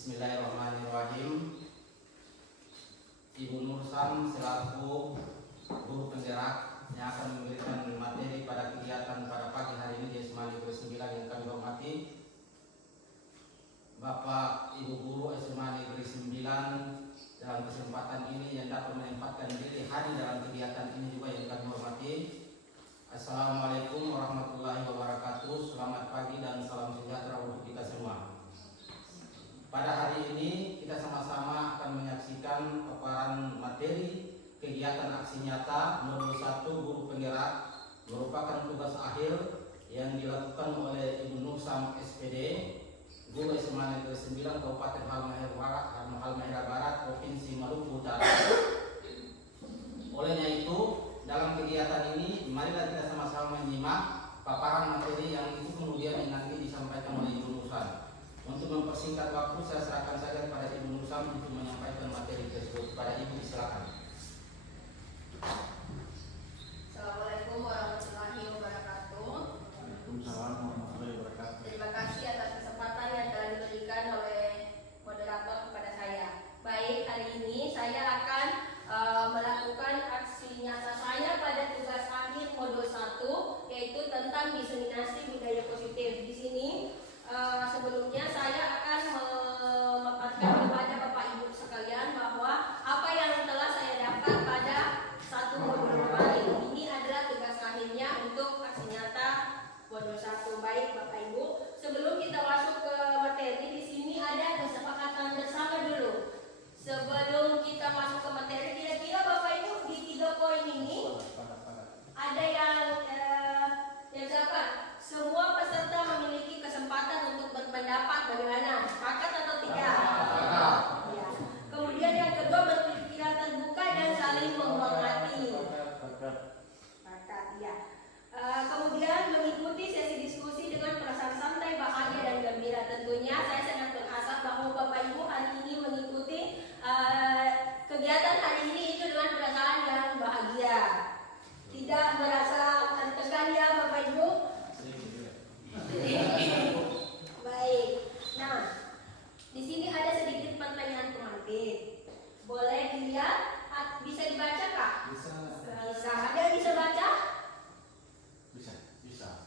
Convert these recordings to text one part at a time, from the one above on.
Bismillahirrahmanirrahim. Ibu Nursan selaku guru penggerak yang akan memberikan materi pada kegiatan pada pagi hari ini di SMA Negeri 9 yang kami hormati. Bapak Ibu guru SMA Negeri 9 dalam kesempatan ini yang dapat menempatkan diri hadir dalam kegiatan ini juga yang kami hormati. Assalamualaikum warahmatullahi wabarakatuh. Selamat pagi dan salam sejahtera untuk kita semua. Pada hari ini kita sama-sama akan menyaksikan paparan materi kegiatan aksi nyata modul 1 guru penggerak, merupakan tugas akhir yang dilakukan oleh Ibu Nursam SPD, Guru SMA Negeri 9 Kabupaten Halmahera Barat, Provinsi Maluku Utara. Olehnya itu, dalam kegiatan ini marilah kita sama-sama menyimak paparan materi yang itu kemudian nanti disampaikan oleh Ibu Nursam. Untuk mempersingkat waktu, saya serahkan saja kepada Ibu Nursam untuk menyampaikan materi tersebut. Pada Ibu, silakan. Assalamualaikum warahmatullahi wabarakatuh. Waalaikumsalam warahmatullahi wabarakatuh. Terima kasih atas kesempatan yang telah diberikan oleh moderator kepada saya. Baik, hari ini saya akan melakukan aksi nyata saya pada tugas akhir modul 1, yaitu tentang diseminasi budaya positif. Di sini sebelumnya saya akan memaparkan kepada Bapak Ibu sekalian bahwa apa yang telah saya dapat pada satu modul kemarin ini adalah tugas akhirnya untuk aksi nyata modul 1. Baik Bapak Ibu, sebelum kita masuk ke materi, di sini ada kesepakatan bersama dulu. Sebelum kita masuk ke materi, kira-kira Bapak Ibu di 3 poin ini ada yang siapa? Semua peserta memiliki kesempatan untuk berpendapat, bagaimana? Sepakat atau tidak? Ya. Kemudian yang kedua, berpikiran terbuka dan saling menghormati. Sepakat, ya. Kemudian mengikuti sesi diskusi dengan perasaan santai, bahagia dan gembira. Tentunya saya sangat berharap bahwa Bapak Ibu hari ini mengikuti kegiatan hari ini itu dengan perasaan yang bahagia. Tidak merasa tertekan ya Bapak Ibu. Baik. Nah, di sini ada sedikit pertanyaan pengantin. Boleh dilihat? Bisa dibaca Kak? Bisa. Bisa. Ada yang bisa baca? Bisa.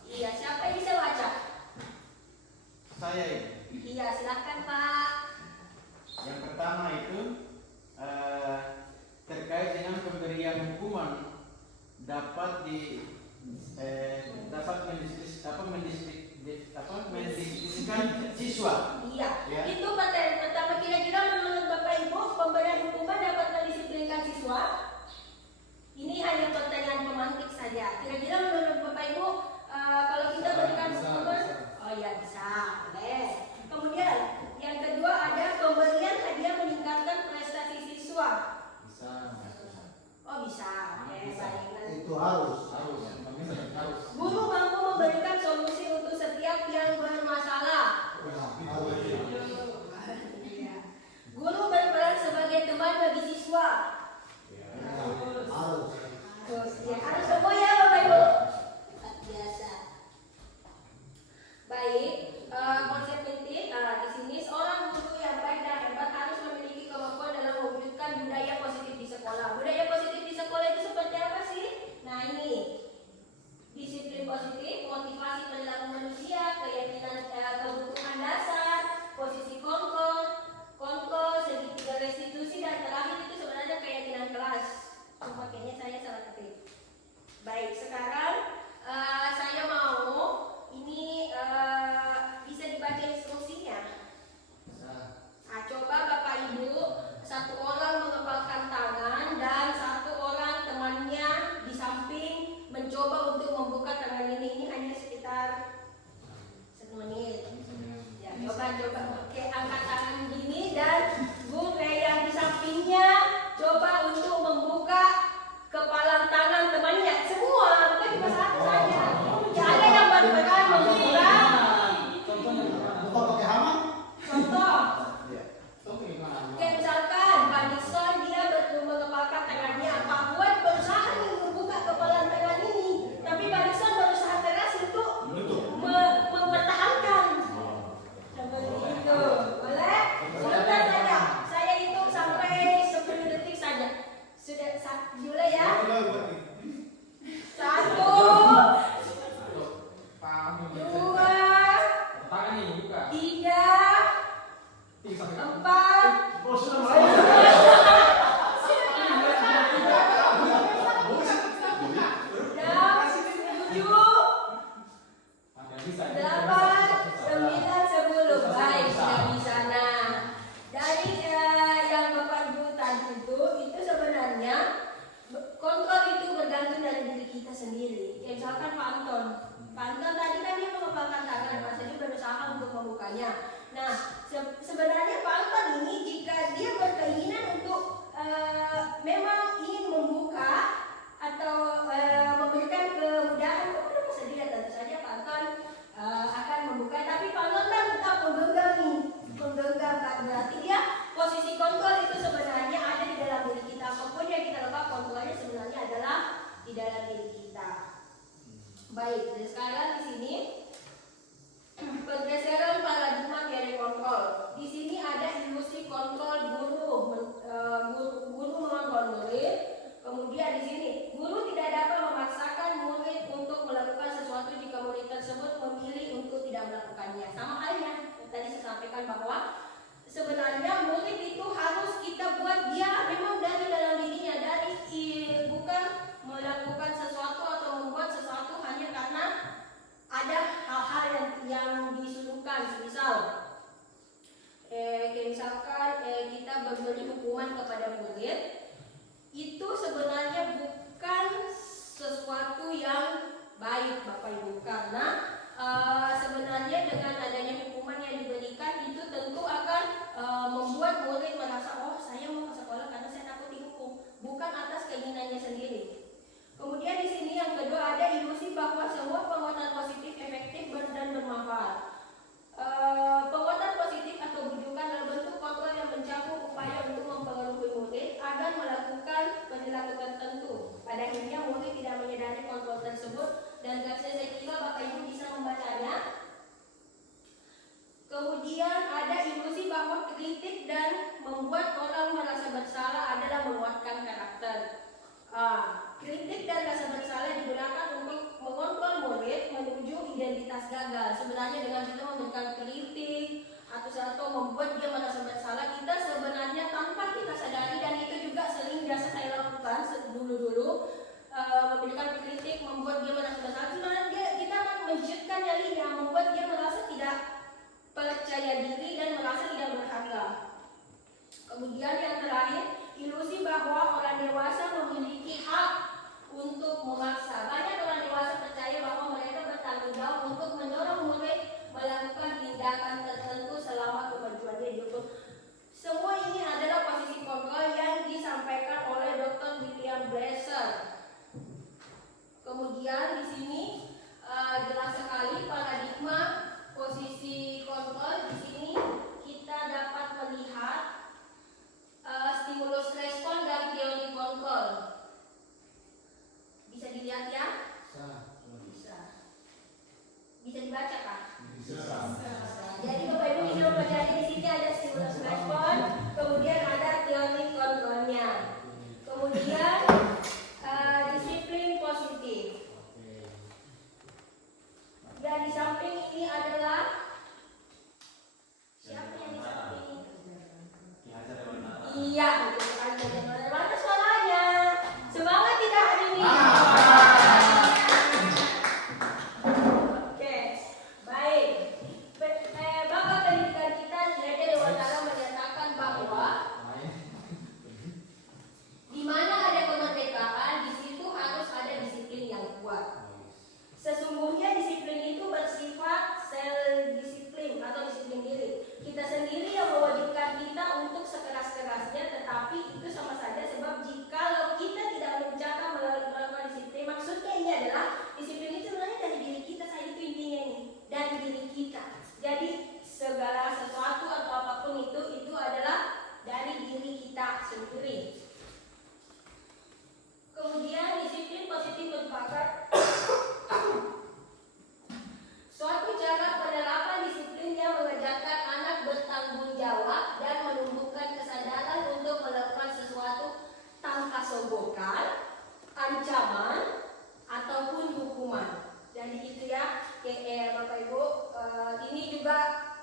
Iya, siapa yang bisa baca? Saya ini. Iya, silahkan Pak. Yang pertama itu terkait dengan pemberian hukuman dapat mendiskusikan siswa. Iya. Ya. Itu materi pertama. Kira-kira menurut Bapak Ibu pemberian hukuman dapat mendisiplinkan siswa? Ini hanya pertanyaan pemantik saja. Kira-kira menurut Bapak Ibu kalau kita berikan hukuman, oh iya bisa, boleh. Kemudian yang kedua ada pemberian hadiah meningkatkan prestasi siswa. Bisa. Oh bisa. Oke, baik. Itu harus. Guru mampu memberikan solusi untuk setiap yang bermasalah. Guru berperan sebagai teman bagi siswa. Harus. Ya, harus semua ya Bapak Ibu. Biasa. Baik, konsep inti di sini seorang guru yang baik dan hebat harus memiliki kemampuan dalam mewujudkan budaya positif di sekolah. Budaya positif di sekolah itu seperti apa sih? Nah ini, disiplin positif, motivasi perilaku manusia, keyakinan kebutuhan dasar, posisi kontrol, segitiga restitusi, dan terakhir itu sebenarnya keyakinan kelas. Makanya saya salah ketik. Baik, sekarang saya mau ini bisa dibaca instruksinya. 9, 10. Baik, sudah di sana. Dari yang Bapak Ibu tadi itu sebenarnya kontrol itu bergantung dari diri kita sendiri. Kayak misalkan Pak Anton. Pak Anton tadi kan dia mengepalkan tangan, Mas Adi berusaha untuk membukanya. Nah, sebenarnya Pak Anton ini jika dia berkeinginan untuk memang ingin membuka atau memberikan kemudahan kepada Mas Adi, tentu saja Pak Anton akan membuka. Tapi Pak Anton kan tetap menggenggam kan, berarti dia posisi kontrol itu sebenarnya ada di dalam diri kita. Apapun yang kita lakukan, kontrolnya sebenarnya adalah di dalam diri kita. Baik, dan sekarang di sini pergeseran paradigma teori kontrol. Di sini ada ilusi kontrol guru mengontrol murid. Kemudian di sini guru tidak dapat memaksakan murid untuk melakukan sesuatu jika murid tersebut memilih untuk tidak melakukannya. Sama halnya tadi saya sampaikan bahwa sebenarnya murid itu harus kita buat dia memang dari dalam dirinya, bukan melakukan sesuatu atau membuat sesuatu hanya karena ada hal-hal yang disuruhkan. Misalkan kita memberi hukuman kepada murid, itu sebenarnya bukan sesuatu yang baik Bapak Ibu, karena sebenarnya dengan adanya hukuman yang diberikan itu tentu akan membuat murid merasa, oh saya mau ke sekolah karena saya takut dihukum, bukan atas keinginannya sendiri. Kemudian di sini yang kedua ada ilusi bahwa semua penguatan positif efektif dan bermanfaat. Penguatan positif atau bujukan dalam bentuk kontrol yang mencakup upaya untuk mempengaruhi murid agar melakukan perilaku tertentu. Pada akhirnya murid tidak menyadari kontrol tersebut, dan saya kira Bapak Ibu bisa membacanya. Kemudian ada ilusi bahwa kritik dan membuat orang merasa bersalah adalah menguatkan karakter. Kritik dan rasa bersalah digunakan untuk mengontrol murid menuju identitas gagal. Sebenarnya dengan kita memberikan kritik atau membuat dia merasa bersalah, kita sebenarnya tanpa kita sadari, dan itu juga sering biasa saya lakukan dulu memberikan kritik, membuat dia merasa bersalah. Sebenarnya kita akan menjadikan nyalinya, membuat dia merasa tidak percaya diri dan merasa tidak berharga. Kemudian yang terakhir, ilusi bahwa orang dewasa memiliki hak untuk memaksa. Banyak orang dewasa percaya bahwa mereka bertanggung jawab untuk mendorong murid melakukan tindakan tertentu selama kemajuannya hidup. Semua ini adalah posisi kontrol yang disampaikan oleh Dr. William Blaser. Kemudian di sini jelas sekali paradigma posisi kontrol. Di sini kita dapat melihat stimulus respon dan teori kontrol. Bisa dilihat ya? Bisa. Bisa dibaca Kak? Bisa. Jadi Bapak Ibu bisa mempelajari di sini ada stimulus respon, kemudian ada teori kontrolnya. Kemudian disiplin positif. Dan di samping ini adalah siapa yang di samping ini? Iya, itu kan mana suaranya? Semangat tidak hari ini? Oke, baik. Bapak pendidikan kita Nilai Dewantara menyatakan bahwa di mana ada kemerdekaan, di situ harus ada disiplin yang kuat. Sesungguhnya disiplin itu bersifat self-disiplin atau disiplin diri. Kita sendiri yang mewajibkan kita untuk sekeras-kerasnya, tetapi itu sama saja, sebab jika kita tidak menjaga melakukan disiplin, maksudnya ini adalah disiplin itu sebenarnya dari diri kita saja, itu intinya ini, dari diri kita. Jadi segala sesuatu atau apapun itu adalah dari diri kita sendiri. Kemudian disiplin positif merupakan suatu cara penerapan disiplin yang mengajarkan anak bertanggung jawab dan menumbuhkan kesadaran untuk melakukan sesuatu tanpa sogokan, ancaman, ataupun hukuman. Jadi itu ya, Bapak Ibu. Ini juga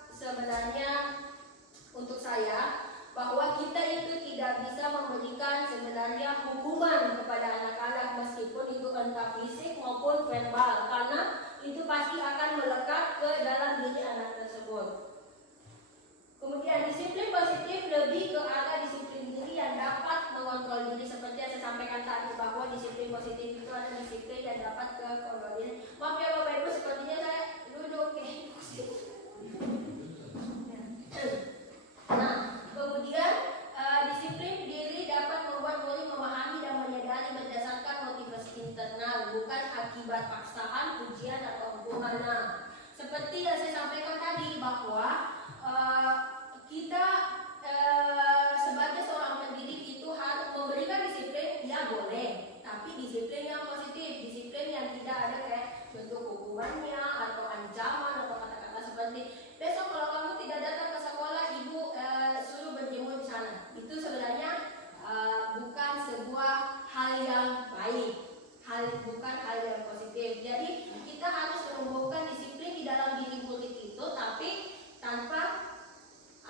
sebenarnya untuk saya, bahwa kita itu tidak bisa memberikan sebenarnya hukuman kepada anak-anak meskipun itu entah fisik maupun verbal, karena itu pasti akan melekat ke dalam diri anak tersebut. Kemudian disiplin positif lebih ke arah disiplin diri yang dapat mengontrol diri, seperti yang saya sampaikan tadi bahwa disiplin positif itu ada disiplin yang dapat ke kontrol diri. Maaf ya Bapak Ibu, sepertinya saya duduk kayak pusing. Nah, kemudian disiplin diri dapat membuat murid memahami dan menyadari berdasarkan motivasi internal, bukan akibat paksaan, ujian atau hukuman. Nah, seperti yang saya sampaikan tadi bahwa kita sebagai seorang pendidik itu harus memberikan disiplin, ya boleh, tapi disiplin yang positif, disiplin yang tidak ada kayak bentuk hukumannya atau ancaman atau kata-kata seperti besok kalau kamu tidak datang ke sekolah ibu suruh berjemur di sana. Itu sebenarnya bukan sebuah hal yang baik, bukan hal yang positif. Jadi kita harus menumbuhkan disiplin di dalam diri murid itu, tapi tanpa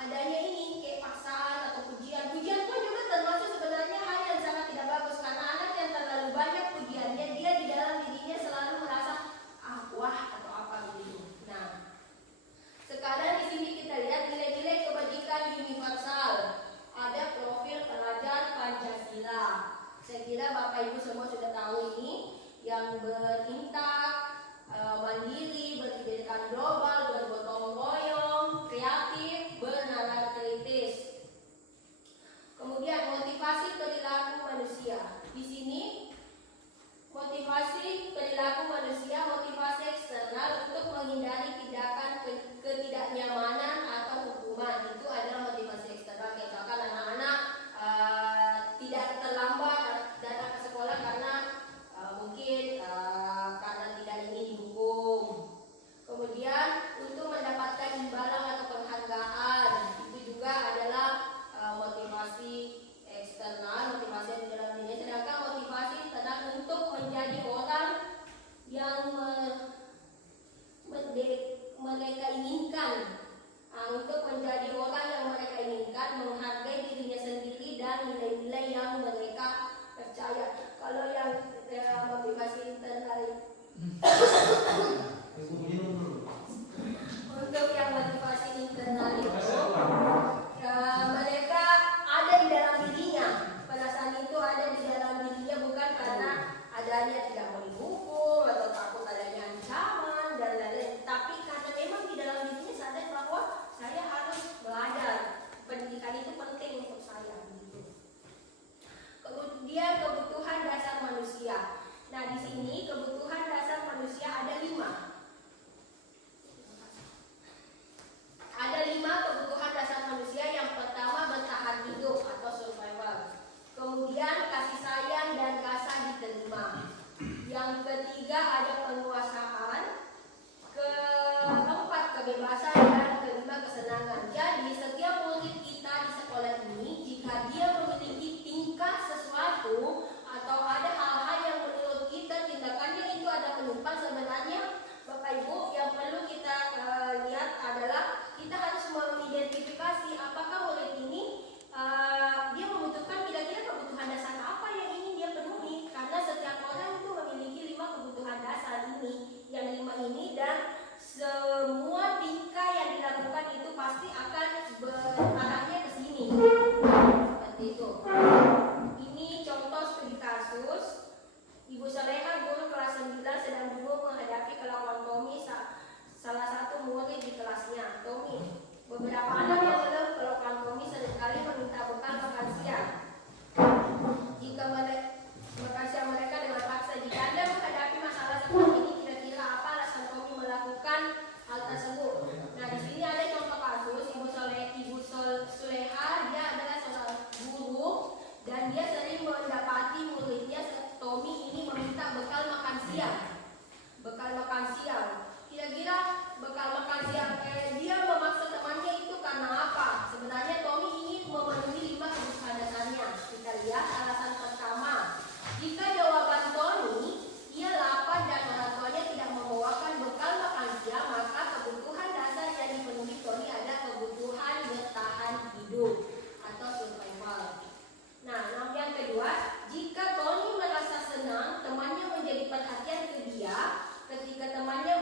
adanya ini kayak paksaan atau pujian. Pujian pun juga termasuk sebenarnya hal yang sangat tidak bagus, karena anak yang terlalu banyak pujiannya, dia di dalam dirinya selalu merasa wah atau apa begitu. Nah, sekarang di sini kita lihat nilai-nilai kebajikan universal. Ada profil pelajar Pancasila. Saya kira Bapak Ibu semua sudah tahu ini, yang berintak, mandiri, berpendidikan global, bergotong royong, kreatif, bernalar kritis. Kemudian motivasi perilaku manusia. Di sini motivasi perilaku manusia, motivasi eksternal untuk menghindari tindakan ketidaknyamanan atau hukuman. Itu adalah motivasi eksternal. Misalkan anak-anak tidak terlambat datang ke sekolah karena mungkin karena tidak ingin dihukum. Kemudian untuk mendapatkan imbalan atau penghargaan, itu juga adalah motivasi eksternal, motivasi yang di dalam dirinya. Sedangkan motivasi internal untuk menjadi orang yang mereka inginkan, untuk menjadi orang yang mereka inginkan, menghargai dirinya sendiri dan nilai-nilai yang mereka percaya. Kalau yang motivasi internal untuk yang motivasi internal itu mereka ada di dalam dirinya, perasaan itu ada di dalam dirinya bukan karena adanya tidak mau dihukum atau takut adanya ancaman dan lain-lain, tapi karena memang di dalam dirinya sadar bahwa saya harus belajar, pendidikan itu penting untuk saya gitu. Kemudian kebutuhan dasar manusia. Nah, di sini kebutuhan dasar manusia ada 5. Ada 5 kebutuhan dasar manusia. Yang pertama bertahan hidup atau survival. Kemudian kasih sayang dan rasa diterima. Yang ketiga ada penguasaan. Keempat kebebasan dan kelima kesenangan. Jadi setiap murid kita di sekolah ini, jika dia memiliki tingkah sesuatu atau ada hal-hal yang menurut kita tindakannya itu ada penyimpan, sebenarnya Bapak Ibu yang perlu kita lihat adalah kita harus mengidentifikasi apakah murid ini dia membutuhkan kira-kira kebutuhan dasar apa yang ingin dia penuhi, karena setiap orang itu memiliki 5 kebutuhan dasar ini, yang 5 ini, dan semua tingkah yang dilakukan itu pasti akan berarahnya ke sini seperti itu. Ini contoh studi kasus. Ibu Soleha, guru kelas 9, sedang dulu menghadapi kelakuan Tommy, salah satu murid di kelasnya. Tommy, beberapa anak yang belum kelakuan Tommy seringkali meminta bekal makan siang. Jika makan siang mereka dengan paksa. Jika Anda menghadapi masalah seperti ini, kira-kira apa alasan Tommy melakukan hal tersebut? Nah, di sini ada contoh kasus. Ibu Soleha, dia adalah seorang guru dan dia sering mendapati muridnya Tommy ini meminta bekal makan siang. Bekal makan siang. Kira-kira bekal makan siang dia memaksa temannya itu karena apa? Sebenarnya Tommy ingin memenuhi 5 kebutuhan dasarnya. Kita lihat alasan pertama. Jika jawaban Tommy ia lapar dan orang tuanya tidak membawakan bekal makan siang, maka kebutuhan dasar yang dipenuhi Tommy adalah kebutuhan bertahan hidup atau survival. Nah, yang kedua, jika Tony merasa senang temannya menjadi perhatian ke dia, ketika temannya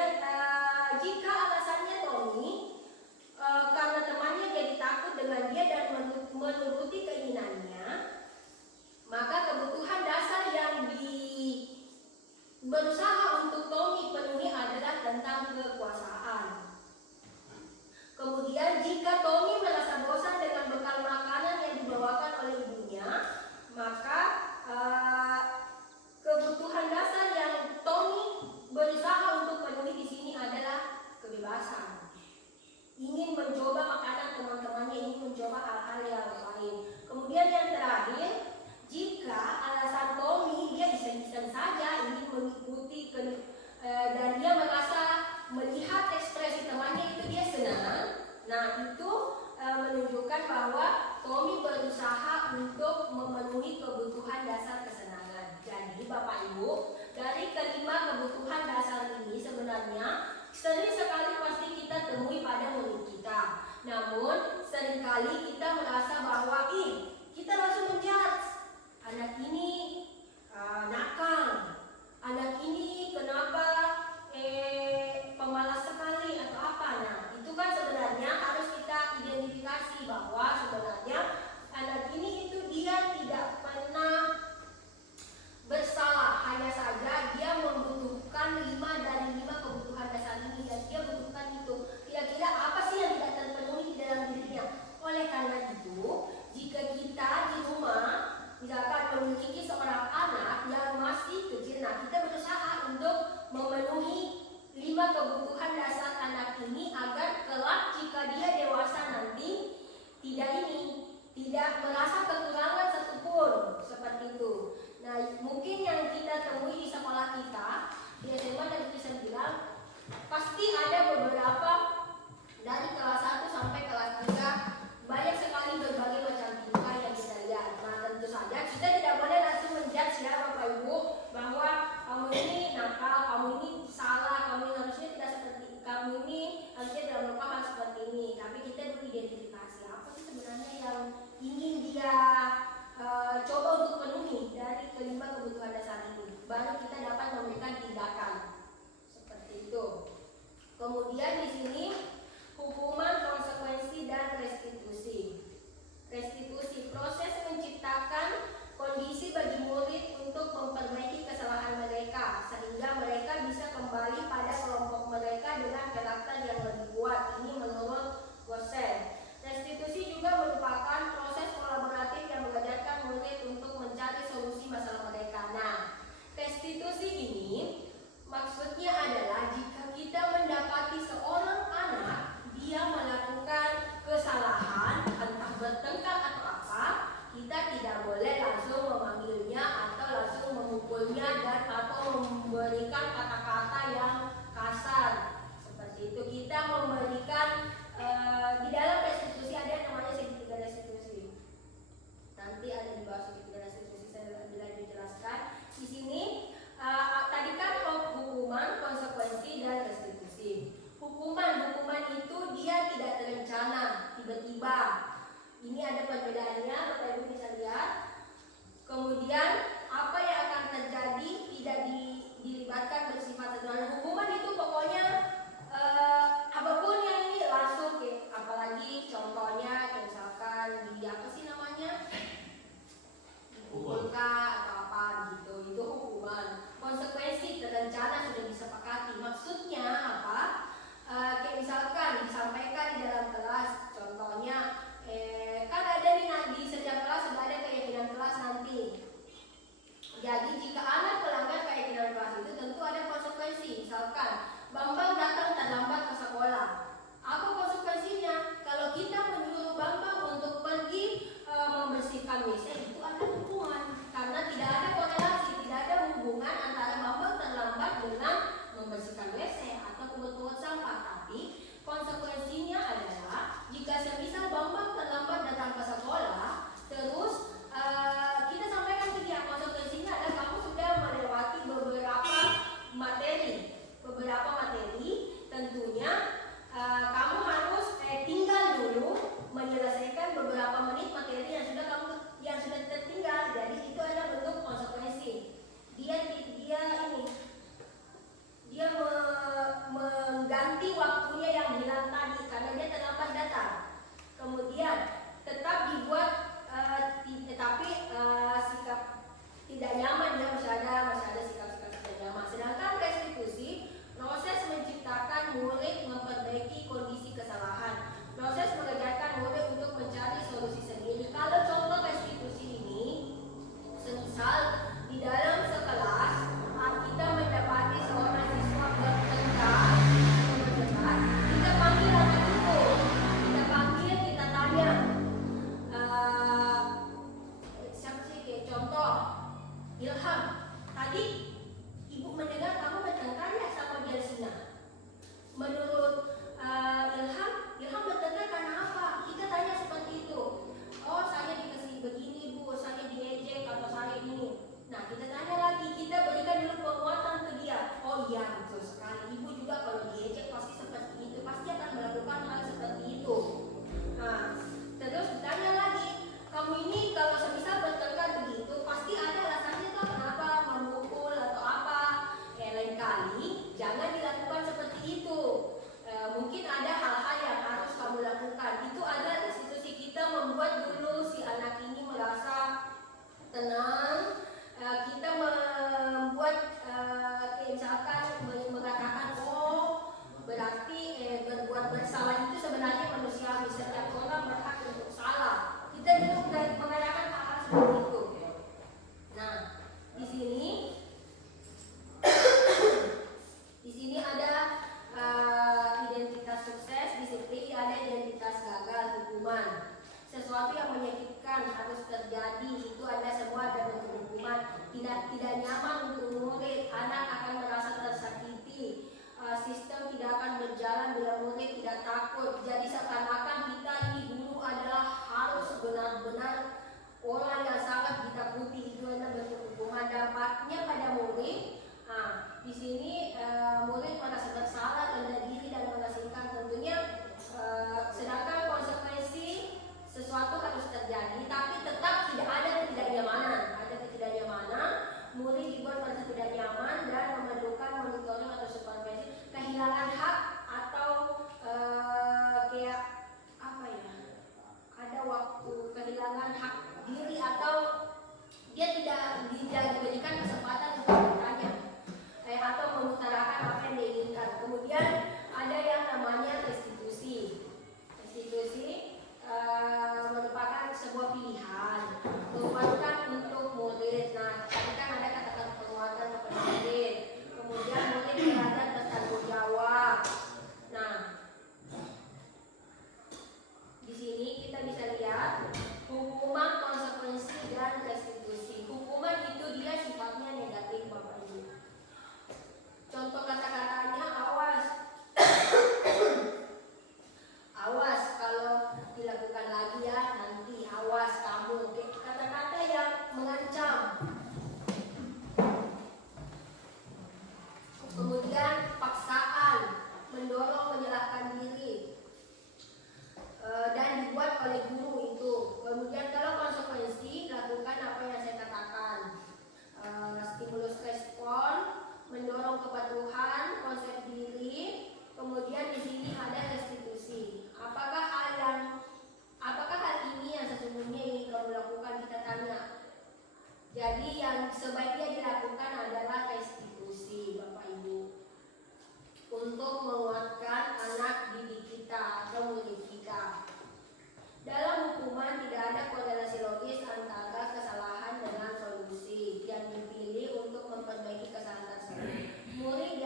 Kemudian jika alasannya Tommy karena temannya jadi takut dengan dia dan menuruti keinginannya, maka kebutuhan dasar yang berusaha untuk Tommy penuhi adalah tentang kekuasaan. Kemudian jika Tommy merasa bosan dengan bekal makanan yang dibawakan oleh ibunya, maka kebutuhan dasar yang Tommy berusaha untuk penuhi di sini adalah kebebasan. Ingin mencoba makanan teman-temannya, ingin mencoba hal-hal yang lain. Kemudian yang terakhir, jika alasan Tommy dia iseng-iseng saja ingin mengikuti dan dia merasa melihat ekspresi temannya itu dia senang, nah itu menunjukkan bahwa Tommy berusaha untuk memenuhi kebutuhan dasar kesenangan. Jadi Bapak Ibu, dari kelima kebutuhan dasar ini sebenarnya sering sekali pasti kita temui pada murid kita. Namun seringkali kita merasa bahwa kita langsung menjudge anak ini nakal, anak ini kenapa pemalas sekali atau apa. Nah itu kan sebenarnya harus kita identifikasi bahwa sebenarnya anak ini itu dia tidak pernah bersalah, hanya saja dia membutuhkan 5 dari 5 kebutuhan dasar ini dan dia butuhkan itu. Kira-kira apa sih yang tidak terpenuhi di dalam dirinya? Oleh karena itu, jika kita di rumah misalkan memiliki seorang anak yang masih kecil, nah kita berusaha untuk memenuhi 5 kebutuhan dasar anak ini agar kelak jika dia dewasa nanti tidak merasa kekurangan satupun seperti itu. Nah, mungkin yang kita temui di sekolah kita di SMA Negeri 9 pasti ada beberapa dari kelas 1 sampai kelas 3 banyak sekali berbagai macam tingkah yang kita lihat. Nah, tentu saja kita tidak boleh langsung menjudge ya Bapak Ibu bahwa kamu ini nakal, kamu ini salah, kamu ini harusnya tidak seperti kamu ini harusnya tidak melakukan hal seperti ini. Tapi kita beridentifikasi apa sih sebenarnya yang ingin dia coba untuk penuhi dari kelima kebutuhan dasar ini, baru kita dapat memberikan tindakan seperti itu. Kemudian di sini hukuman, konsekuensi dan restitusi. Restitusi, proses menciptakan kondisi bagi murid untuk memperbaiki kesalahan mereka sehingga mereka bisa kembali pada kelompok mereka dengan karakter yang lebih kuat. Ini menurut Gosen. Restitusi juga merupakan proses kolaboratif yang mengajarkan murid untuk mencari solusi masalah mereka. Nah, restitusi ini maksudnya adalah jika kita mendapati seorang anak dia melakukan kesalahan, entah bertengkar atau apa, kita tidak boleh langsung memanggilnya atau langsung memukulnya dan atau memberikan kata-kata yang kasar seperti itu. Kita memberikan di dalam restitusi ada yang namanya segitiga restitusi. Nanti ada di bawah segitiga restitusi saya lebih jelaskan. Di sini tadi kan hukuman, konsekuensi dan restitusi. Hukuman itu dia tidak terencana, tiba-tiba. Ini ada perbedaannya, Bapak Ibu bisa lihat. Kemudian apa yang akan terjadi tidak dilibatkan bersifat sederhana. Hukuman itu pokoknya apapun yang ini langsung apalagi contohnya kayak misalkan di apa sih namanya dipukulkah atau apa gitu, itu hukuman. Konsekuensi terencana sudah disepakati, maksudnya apa? Kayak misalkan disampaikan di dalam kelas, contohnya kan ada di setiap kelas sudah ada keyakinan kelas nanti. Jadi jika anak melanggar keyakinan Menurut Ilham bertengkar karena apa? Kita tanya seperti itu. Oh, saya dikasih begini bu, saya diejek atau saya ini. Nah, kita tanya lagi, kita berikan dulu penguatan ke dia. Oh iya, betul sekali. Ibu juga kalau diejek pasti seperti itu, pasti akan melakukan hal seperti itu. Nah, terus ditanya lagi, kamu ini kalau semisal bertengkar begitu, pasti ada alasannya tuh kenapa memukul atau apa. Lain kali jangan dilakukan seperti itu. Mungkin ada hal-hal yang harus kamu lakukan. Itu adalah institusi kita membuat dulu si anak ini merasa tenang. Kita membuat misalkan mengatakan oh berarti berbuat bersalah itu sebenarnya manusiawi, setiap orang berhak untuk salah. Kita dulu mengatakan hal-hal seperti itu. Nah, di sini ada identitas sukses, disiplin, ada identitas gagal, hukuman. Sesuatu yang menyakitkan harus terjadi, itu ada semua ada bentuk hukuman. Tidak nyaman untuk murid, anak akan merasa tersakiti. Sistem tidak akan berjalan bila murid tidak takut. Jadi seakan-akan kita ini guru adalah harus benar-benar orang yang sangat ditakuti. Itu adalah bentuk hukuman. Dampaknya pada murid. Di sini murid merasa bersalah, rendah diri dan mengasingkan tentunya. Sedangkan konsekuensi sesuatu harus terjadi, tapi tetap tidak ada ketidaknyamanan. Ada ketidaknyamanan, murid dibuat merasa tidak nyaman dan memerlukan monitoring atau supervisi. Kehilangan hak atau kayak apa ya? Ada waktu kehilangan hak diri atau dia tidak diberikan kesempatan untuk bertanya atau mengutarakan apa yang diinginkan. Kemudian ada yang namanya restitusi. Restitusi merupakan sebuah pilihan, merupakan untuk murid. Nah, tadi kan ada kata-kata penguatan kepada murid. Kemudian murid belajar bertanggung jawab. Nah, di sini kita bisa lihat hukuman, konsekuensi, dan restitusi. Hukuman itu dia sifatnya negatif, Bapak Ibu. Contoh kata-katanya awas. Awas kalau dilakukan lagi ya, nanti awas kamu. Kata-kata yang mengancam. Kemudian paksaan, mendorong menyerahkan diri, dan dibuat oleh guru itu. Kemudian kalau konsekuensi, lakukan apa yang saya katakan. Stimulus respon, mendorong kepatuhan, konsep diri. Kemudian di sini ada restitusi. Apakah hal ini yang sesungguhnya ingin kamu lakukan, kita tanya. Jadi yang sebaiknya dilakukan adalah restitusi, Bapak Ibu, untuk menguatkan anak didik kita atau murid kita. Dalam hukuman tidak ada korelasi logis antara kesalahan dengan solusi yang dipilih untuk memperbaiki kesalahan tersebut. Murid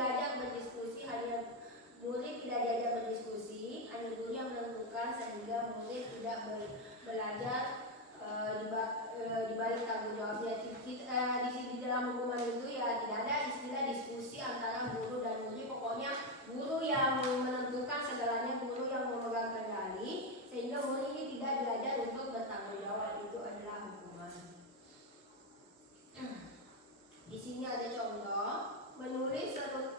tidak diajak berdiskusi, hanya guru yang menentukan sehingga murid tidak belajar di balik tanggung jawabnya. Di dalam hukuman itu ya tidak ada istilah diskusi antara guru dan murid. Pokoknya guru yang menentukan segalanya, guru yang memegang kendali, sehingga murid ini tidak belajar untuk bertanggung jawab. Itu adalah hukuman. Di sini ada contoh, menulis 100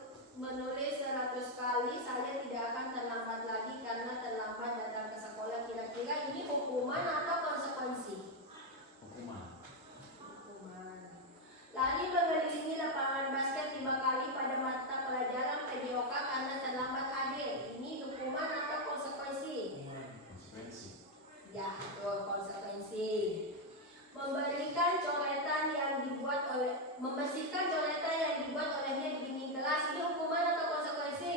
kali saya tidak akan terlambat lagi karena terlambat datang ke sekolah. Kira-kira ini hukuman atau konsekuensi? Hukuman. Lari mengelilingi lapangan basket 5 kali pada mata pelajaran PJOK karena terlambat hadir. Ini hukuman atau konsekuensi? Konsekuensi. Ya, itu konsekuensi. Membersihkan coretan yang dibuat olehnya di dinding kelas, ini hukuman atau konsekuensi?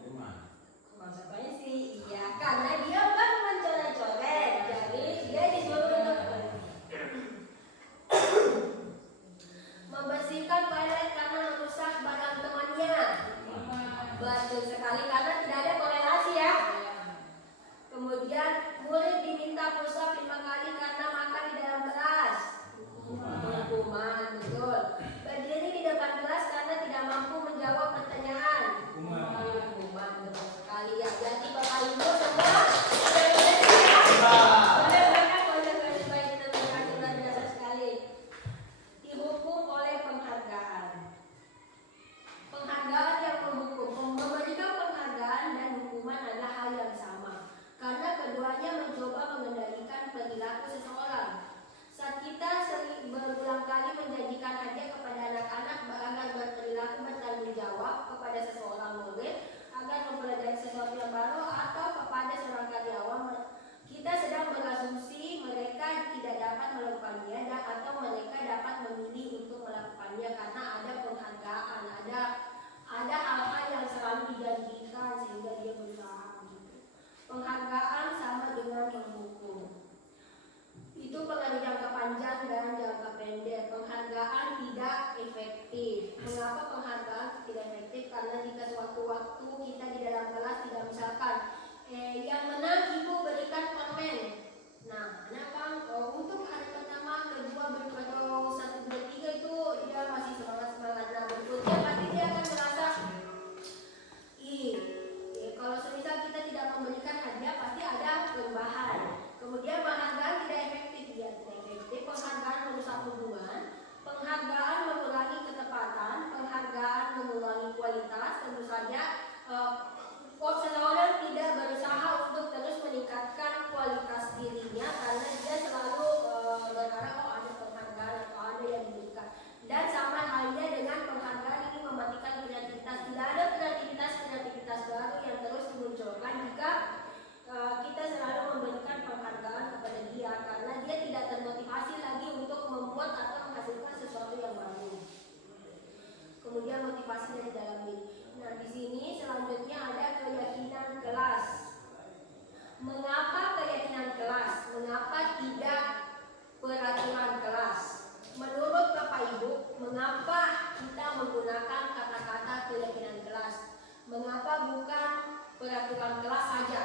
Hukuman. Konsekuensi, iya, karena dia kan mencoret-coret, jadi dia disuruh membersihkan toilet karena merusak barang temannya. Betul sekali, karena tidak ada korelasi ya. Kemudian murid diminta push-up 5 kali karena makan di dalam kelas. Hukuman, betul. Berdiri di depan kelas karena tidak mampu menjawab pertanyaan. saja seseorang tidak berusaha untuk terus meningkatkan kualitas dirinya karena dia selalu berharap ada penghargaan atau ada yang diberikan. Dan sama halnya dengan penghargaan ini mematikan kreativitas. Tidak ada kreativitas baru yang terus dimunculkan jika kita selalu memberikan penghargaan kepada dia, karena dia tidak termotivasi lagi untuk membuat atau menghasilkan sesuatu yang baru. Kemudian motivasi dari dalam diri. Nah, di sini selanjutnya ada keyakinan kelas. Mengapa keyakinan kelas? Mengapa tidak peraturan kelas? Menurut Bapak Ibu, mengapa kita menggunakan kata-kata keyakinan kelas? Mengapa bukan peraturan kelas saja?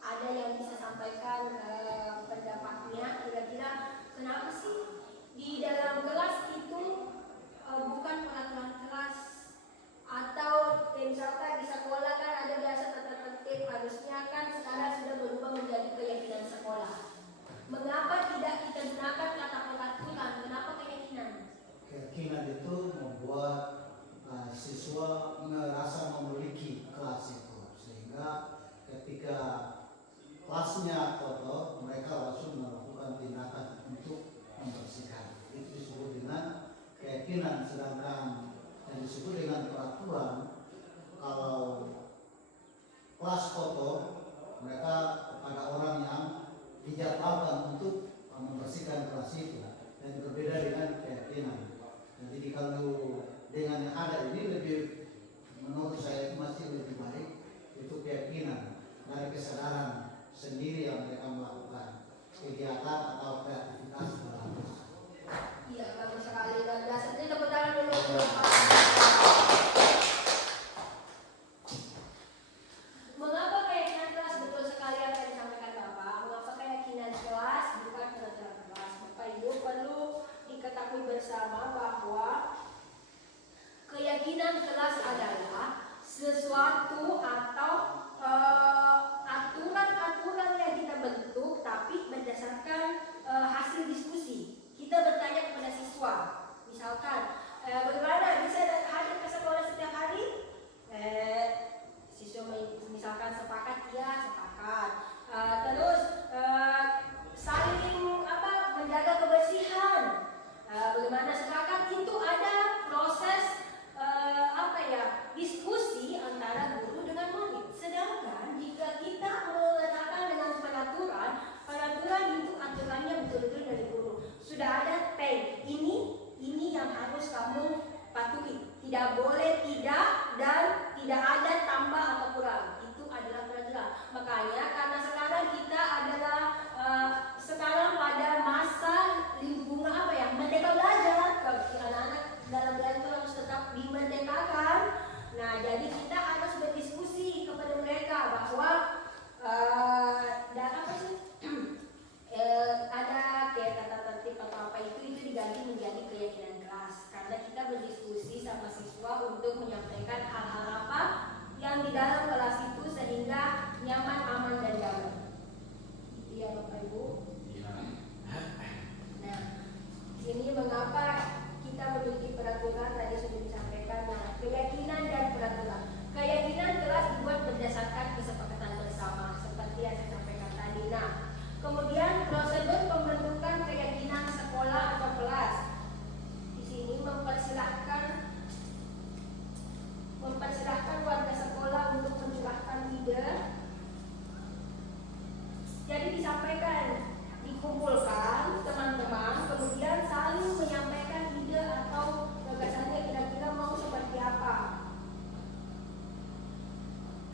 Ada yang bisa sampaikan pendapatnya, kira-kira kenapa sih di dalam kelas itu bukan peraturan kelas? Atau misalkan di sekolah kan ada biasa tata tertib, harusnya kan sekarang sudah berubah menjadi keyakinan sekolah. Mengapa tidak kita gunakan kata peraturan? Kenapa keyakinan? Keyakinan itu membuat siswa merasa memiliki kelas itu, sehingga ketika kelasnya kotor, mereka langsung melakukan tindakan untuk membersihkan. Itu disebut dengan keyakinan. Sedangkan yang disebut dengan peraturan, kalau kelas kotor, mereka kepada orang yang dijadwalkan untuk membersihkan kelas itu, dan berbeda dengan keyakinan. Jadi kalau dengan yang ada ini lebih, menurut saya itu masih lebih baik itu keyakinan dari kesadaran sendiri yang mereka melakukan kegiatan atau kreativitas dalam kelas. Iya, bagus sekali. Dan dasarnya tepuk tangan dulu. Mengapa keyakinan kelas? Betul sekali apa yang disampaikan Bapak. Mengapa keyakinan kelas bukan peraturan kelas? Bapak Ibu perlu diketahui bersama bahwa keyakinan kelas adalah sesuatu atau aturan-aturan yang kita bentuk tapi berdasarkan hasil diskusi. Kita bertanya kepada siswa, misalkan bagaimana bisa hadir ke sekolah setiap hari? Siswa misalkan sepakat, ya sepakat. Terus saling menjaga kebersihan. Bagaimana sepakat? Itu ada proses diskusi antara guru dengan murid. Sedangkan jika kita mengatakan dengan peraturan itu aturannya betul-betul dari guru. Sudah ada tag, ini yang harus kamu patuhi. Tidak boleh tidak, dan tidak ada tambah atau kurang. Itu adalah peraturan. Makanya karena sekarang kita adalah sekarang pada masa lingkungan merdeka belajar. Anak-anak dalam belajar itu harus tetap dimerdekakan. Nah, jadi kita harus berdiskusi kepada mereka bahwa ada kayak tata tertib atau apa itu diganti menjadi keyakinan kelas, karena kita berdiskusi sama siswa untuk menyampaikan hal-hal apa yang di dalam kelas itu sehingga nyaman, aman, dan damai. Itu ya Bapak Ibu. Nah, ini mengapa kita memiliki peraturan tadi sudah disampaikan. Nah, keyakinan dan peraturan. Keyakinan kelas dibuat berdasarkan kesepakatan bersama seperti yang saya sampaikan tadi. Nah, kemudian prosedur pembentukan keyakinan sekolah atau kelas. Di sini mempersilahkan warga sekolah untuk mencurahkan ide. Jadi disampaikan, dikumpulkan teman-teman, kemudian saling menyampaikan ide atau gagasannya kira-kira mau seperti apa.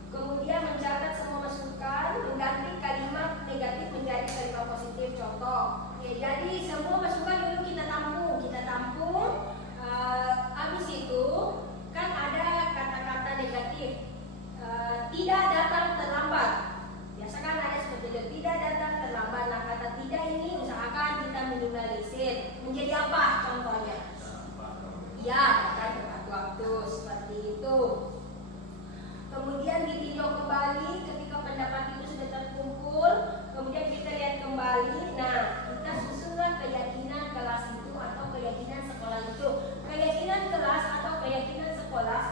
Kemudian mencatat semua masukan, mengganti kalimat negatif menjadi kalimat positif. Contoh, jadi semua masukan dulu kita tampung. Habis itu kan ada kata-kata negatif, tidak datang terlambat. Biasa kan ada seperti itu, tidak datang terlambat. Nah, kata tidak ini usahakan kita minimalisir. Menjadi apa contohnya? Ya, datang tepat waktu, seperti itu. Kemudian ditinjau kembali ketika pendapat itu sudah terkumpul. Kemudian kita lihat kembali. Nah, kita susunlah keyakinan kelas itu atau keyakinan sekolah itu. Keyakinan kelas atau keyakinan sekolah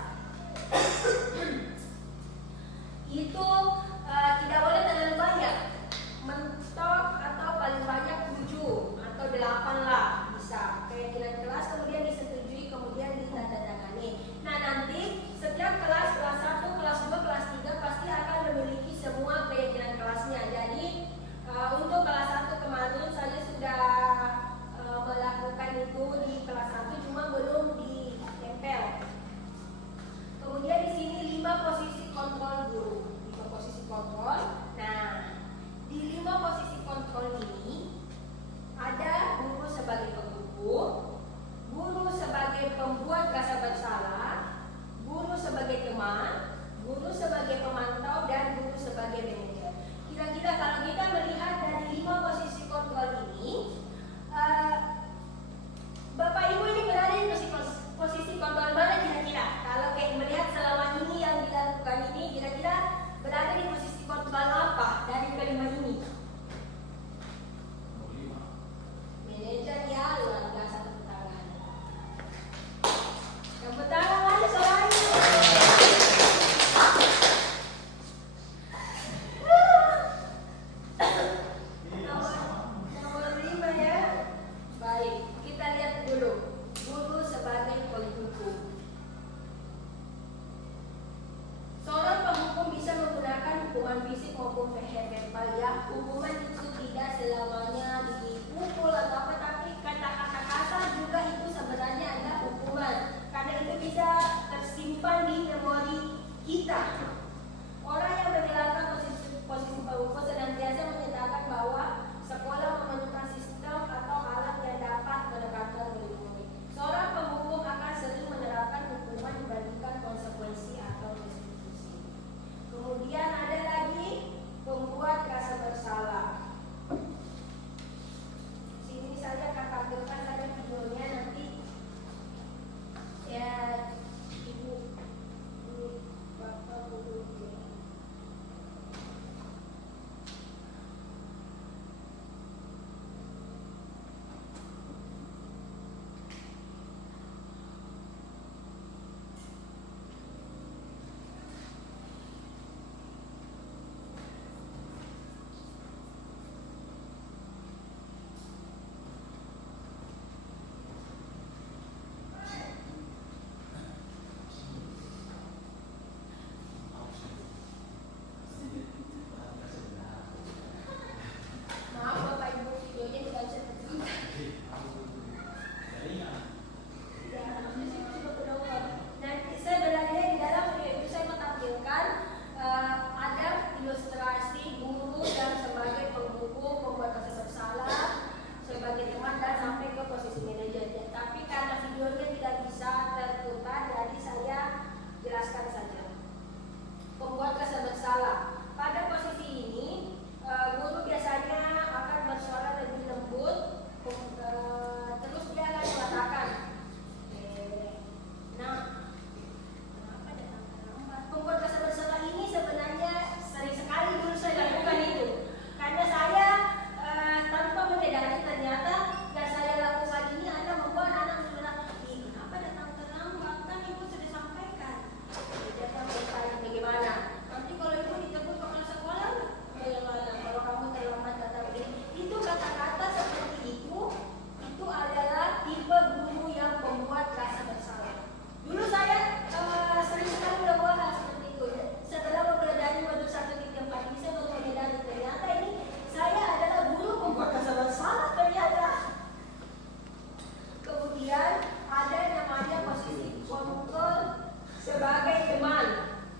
hukuman itu tidak selamanya dipukul atau apa, tapi kata-kata kasar juga itu sebenarnya adalah hukuman, karena itu bisa tersimpan di memori kita. Orang yang menjalankan posisi pemukul senantiasa menyatakan bahwa sekolah memerlukan sistem atau alat yang dapat mendekatkan melindungi. Seorang pemukul akan sering menerapkan hukuman dibandingkan konsekuensi atau restitusi. Kemudian ada lagi membuat rasa bersalah. Sini saya akan tampilkan saja videonya nanti. Ya, ibu, bapak, ibu. Maaf Bapak Ibu, videonya tidak bisa terbuka. Nanti saya berada di dalam video itu saya menampilkan ada ilustrasi guru dan sebagai pembuku, pembuat rasa bersalah, sebagai teman dan sampai ke posisi manajer. Tapi karena videonya tidak bisa terputar, jadi saya jelaskan saja. Pembuat rasa bersalah. Pada posisi ini guru biasanya akan bersuara lebih lembut, terus dia akan mengatakan, kenapa datang terlambat? Pembuat rasa bersalah ini sebenarnya sering sekali dulu saya lakukan itu, karena saya tanpa menyadari ternyata yang saya lakukan ini akan membuat anak bilang, kenapa datang terlambat? Kan ibu sudah sampaikan. Dia akan bertanya bagaimana? Nanti kalau ibu ditegur kepala sekolah, bagaimana? Kalau kamu terlambat datang ini, itu kata-kata seperti itu adalah tipe guru yang membuat rasa bersalah. Dulu saya sering sekali melakukan hal seperti itu. Setelah mempelajari modul 1 di tempat ini, saya baru menyadari ternyata ini saya adalah guru membuat rasa bersalah ternyata. Kemudian ada namanya posisi pemukul sebagai teman.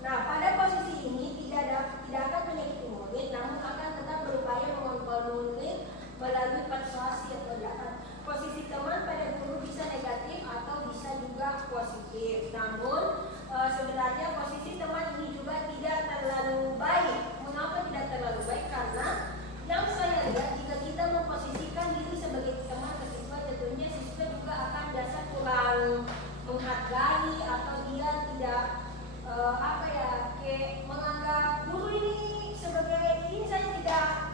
Nah, pada posisi ini tidak akan menyakiti murid, namun akan tetap berupaya mengontrol murid melalui persuasi atau jahat. Posisi teman pada guru bisa negatif atau bisa juga positif. Namun sebenarnya posisi teman ini juga tidak terlalu baik. Mengapa tidak terlalu baik? Karena yang saya lihat jika kita memposisikan diri sebagai teman ke siswa, tentunya siswa juga akan dasar kurang menghargai atau dia tidak kayak menganggap guru ini sebagai ini, saya tidak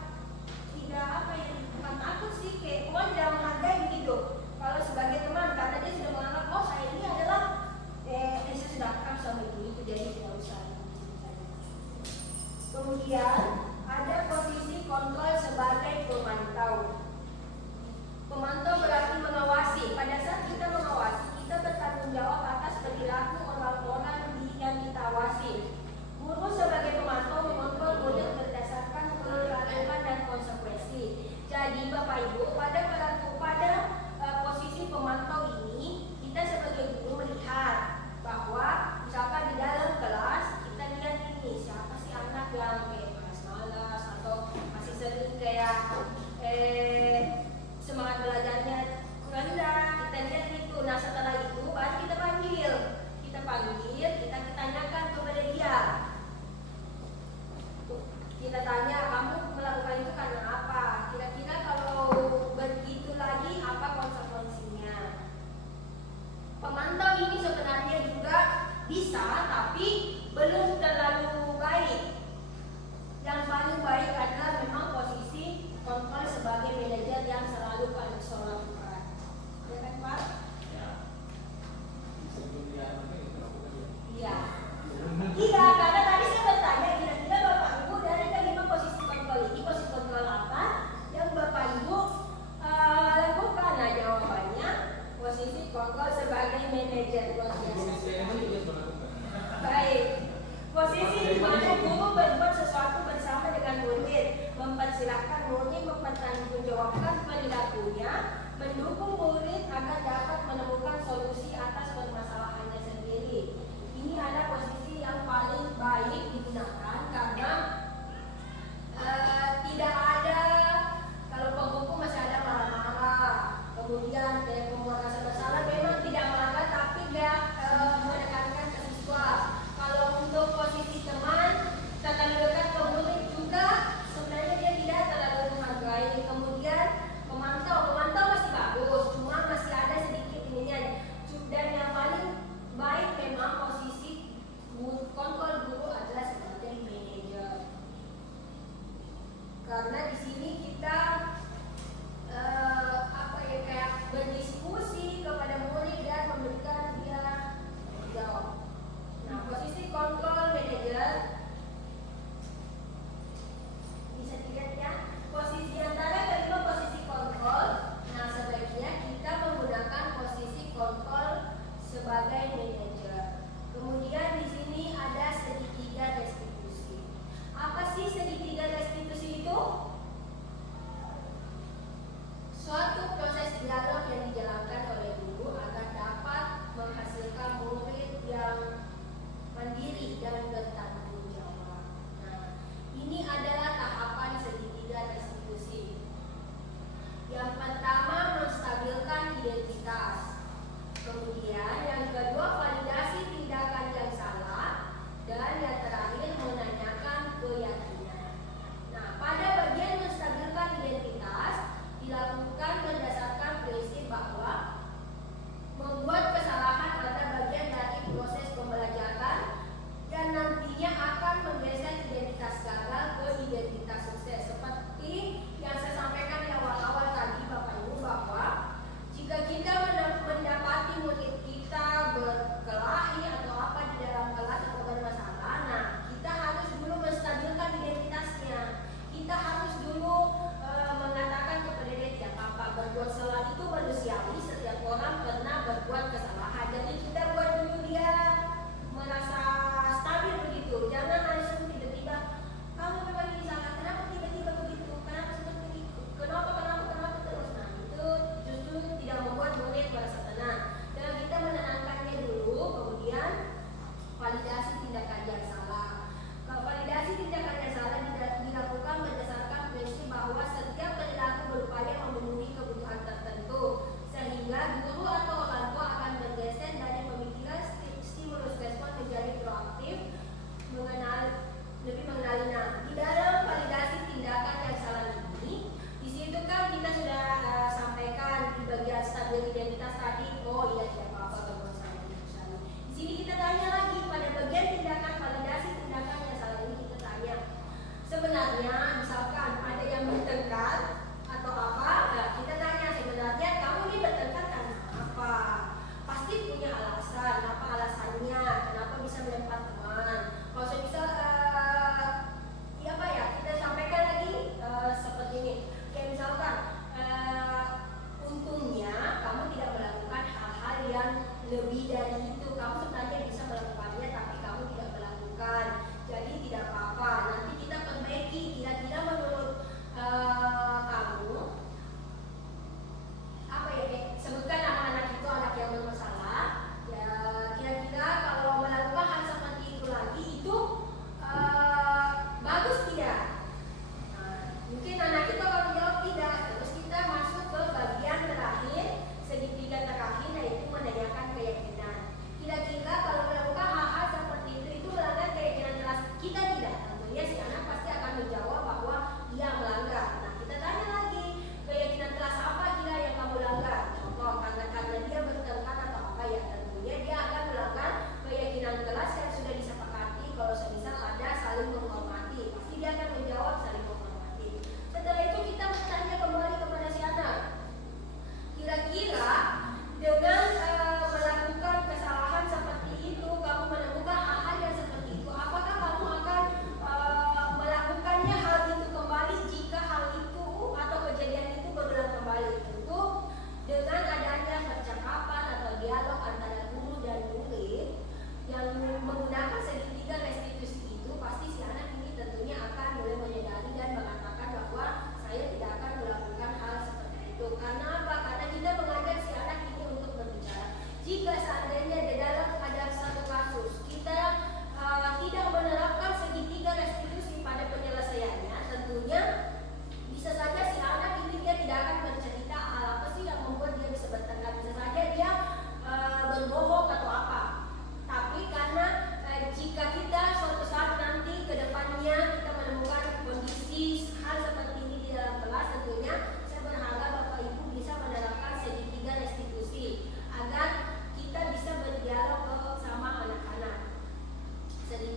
bukan takut sih, kayak pokoknya tidak menghargai begitu. Kalau sebagai teman, karena dia sudah menganggap saya ini adalah saya sudah akrab sama ini, jadi tidak usah. Kemudian ada posisi kontrol sebagai pemantau. Pemantau berarti mengawasi. Pada saat kita mengawasi, kita bertanggung jawab atas perilaku orang-orang yang kita awasi. Guru sebagai pemantau mengontrol murid berdasarkan peraturan dan konsekuensi. Jadi Bapak Ibu, pada posisi pemantau ini, kita sebagai guru melihat bahwa misalkan di dalam kelas kita lihat ini siapa sih anak yang kayak malas atau masih sering kayak semangat belajarnya rendah, kita lihat itu. Nah setelah itu baru kita panggil, kita tanyakan kepada dia. Kita tanya, kamu melakukan itu karena apa? Kira-kira kalau begitu lagi apa konsekuensinya? Pemantau ini sebenarnya juga bisa, tapi belum terlalu baik. Yang paling baik adalah memang posisi kontrol sebagai manajer yang selalu paling lakukan. Ya kan Pak? Ya. Sebelum dia Iya. Iya, karena tadi saya bertanya kira-kira Bapak Ibu dari kelima posisi kontrol ini, posisi kontrol apa yang Bapak Ibu lakukan? Nah jawabannya posisi kontrol sebagai manajer. Baik. mempersilahkan murid mempertanggungjawabkan perilakunya, mendukung murid agar dapat menemukan solusi atas permasalahannya sendiri. Ini ada posisi yang paling baik digunakan karena tidak ada, kalau penghukum masih ada marah-marah, kemudian kayak pembuat rasa bersalah memang tidak marah tapi dia menekankan ke siswa. Kalau untuk posisi teman terlalu dekat ke murid juga sebenarnya dia tidak terlalu menghargai. Kemudian pemantau masih bagus, cuma masih ada sedikit ininya. Dan yang paling baik memang posisi kontrol guru adalah sebagai manajer. Karena di sini kita kayak berdiskusi kepada murid dan memberikan dia jawab. Nah, posisi kontrol manager bisa dilihat ya. Posisi antara kelima posisi kontrol. Nah, sebaiknya kita menggunakan posisi kontrol sebagai manajer. Kemudian di sini ada segitiga restitusi. Apa sih segitiga restitusi itu? Suatu proses dialog yang dijalankan oleh guru agar dapat menghasilkan murid yang mandiri dan bertanggung jawab. Nah, ini adalah tahapan segitiga restitusi. Yang pertama, menstabilkan identitas. Kemudian yang kedua, validasi tindakan yang salah. Dan yang terakhir, menanyakan keyakinan. Nah, pada bagian menstabilkan identitas dilakukan berdasarkan prinsip bahwa membuat kesalahan adalah bagian dari proses pembelajaran dan nantinya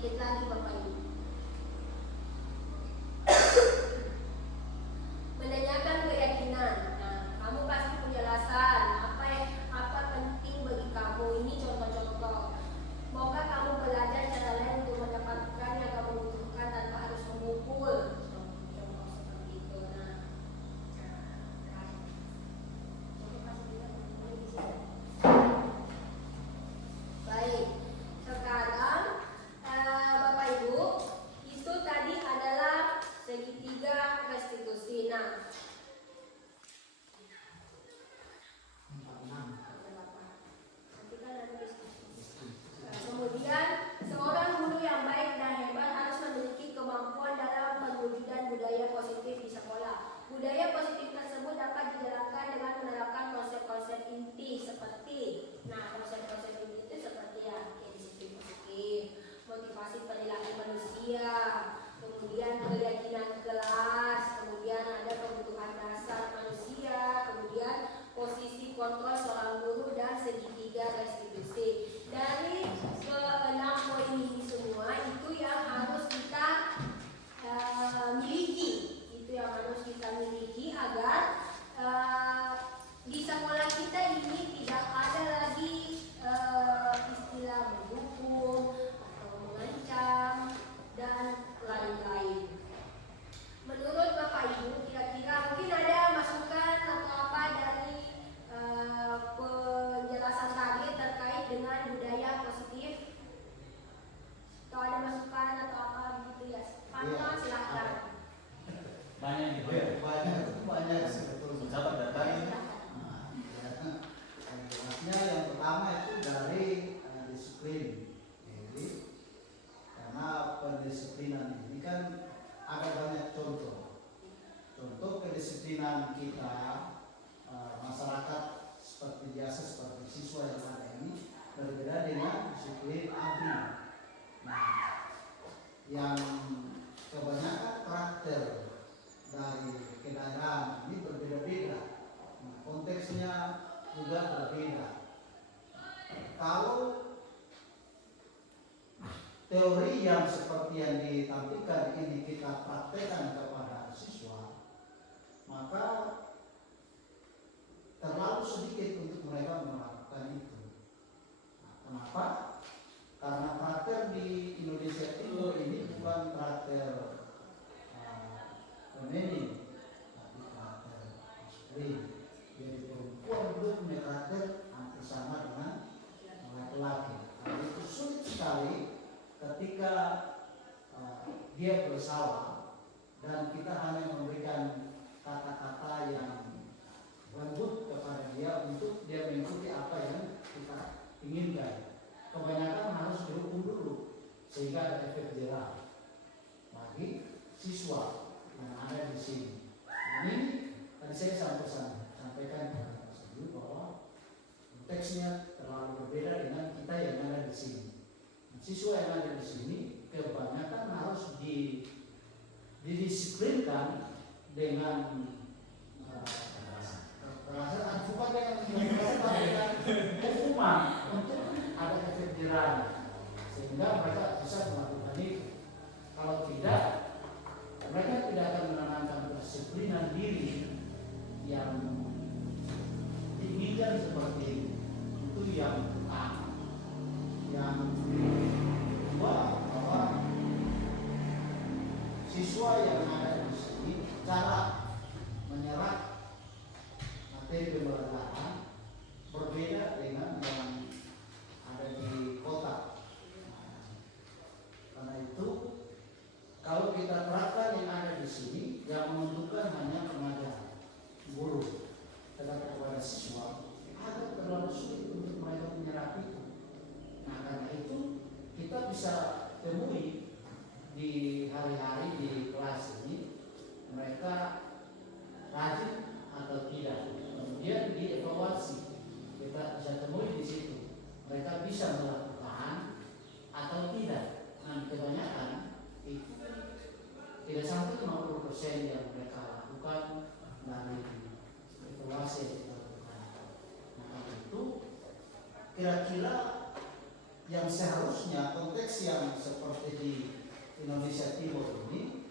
sedikit lagi Bapak Ibu. Menanyakan keyakinan. Nah, kamu pasti punya alasan apa penting bagi kamu. Ini contoh-contoh. Maukah kamu belajar cara lain untuk mendapatkan yang kamu butuhkan tanpa harus mengumpul? Contoh seperti itu. Baik, sekarang Bapak Ibu, itu tadi adalah segitiga restitusi. Nah, kemudian seorang guru yang baik dan hebat harus memiliki kemampuan dalam mewujudkan budaya positif di sekolah. Budaya positif tersebut dapat dijalankan dengan menerapkan konsep-konsep inti seperti, konsep-konsep inti itu seperti disiplin positif, motivasi perilaku manusia, kemudian keyakinan kelas, kemudian ada kebutuhan dasar manusia, kemudian posisi kontrol seorang guru dan segitiga restitusi. Dari ke-6 poin ini semua itu yang harus kita miliki, agar di sekolah kita ini tidak ada lagi istilah menghukum atau mengancam dan lain-lain. Menurut Bapak Ibu, kira-kira mungkin ada masukan atau apa dari penjelasan tadi terkait dengan budaya positif? Kalau ada masukan atau apa begitu ya? Pak, silahkan. Banyak nih, banyak sebetulnya. Mencatat datanya. Jelasnya yang pertama itu dari disiplin. Jadi karena pendisiplinan ini kan ada banyak contoh. Contoh kedisiplinan kita masyarakat seperti biasa seperti siswa yang ada ini berbeda dengan disiplin ABRI. Nah, yang kebanyakan karakter dari keadaan ini berbeda-beda. Nah, konteksnya juga berbeda. Kalau teori yang seperti yang ditampilkan ini kita praktekkan kepada siswa, maka terlalu sedikit untuk mereka melakukan itu. Nah, kenapa? Karena praktek di Indonesia Timur ini bukan praktek feminin, tapi karakter maskulin. Jadi perempuan belum punya karakter hampir sama dengan laki-laki. Nah, itu sulit sekali ketika dia bersalah dan kita hanya memberikan kata-kata yang lembut kepada dia untuk dia mengikuti apa yang kita inginkan. Kebanyakan harus dihukum dulu sehingga ada efek jerah bagi siswa yang ada di sini. Ini tadi saya sampaikan kepada Mas Ibu bahwa konteksnya terlalu berbeda dengan kita yang ada di sini. Siswa yang ada di sini kebanyakan harus didisiplinkan dengan perasaan, bukan dengan hukuman untuk ada efek jerah sehingga mereka bisa melakukan itu. Kalau tidak, mereka tidak akan menanamkan kedisiplinan diri yang diinginkan seperti itu yang pertama. Yang kedua, bahwa siswa yang ada di sini cara menyerap materi pembelajaran berbeda dengan yang ada di kota. Karena itu kalau kita terapkan yang ada di sini, yang menentukan hanya pengajar, guru, tetapi kepada siswa agak terlalu sulit untuk mereka menyerap itu. Nah, karena itu kita bisa temui di hari-hari di kelas ini mereka rajin atau tidak. Kemudian dievaluasi, kita bisa temui di situ mereka bisa melakukan atau tidak. Nah, kebanyakan itu tidak sampai 50% yang mereka lakukan dari evaluasi yang kita lakukan. Nah, itu kira-kira yang seharusnya harusnya konteks yang seperti di Indonesia Timur ini,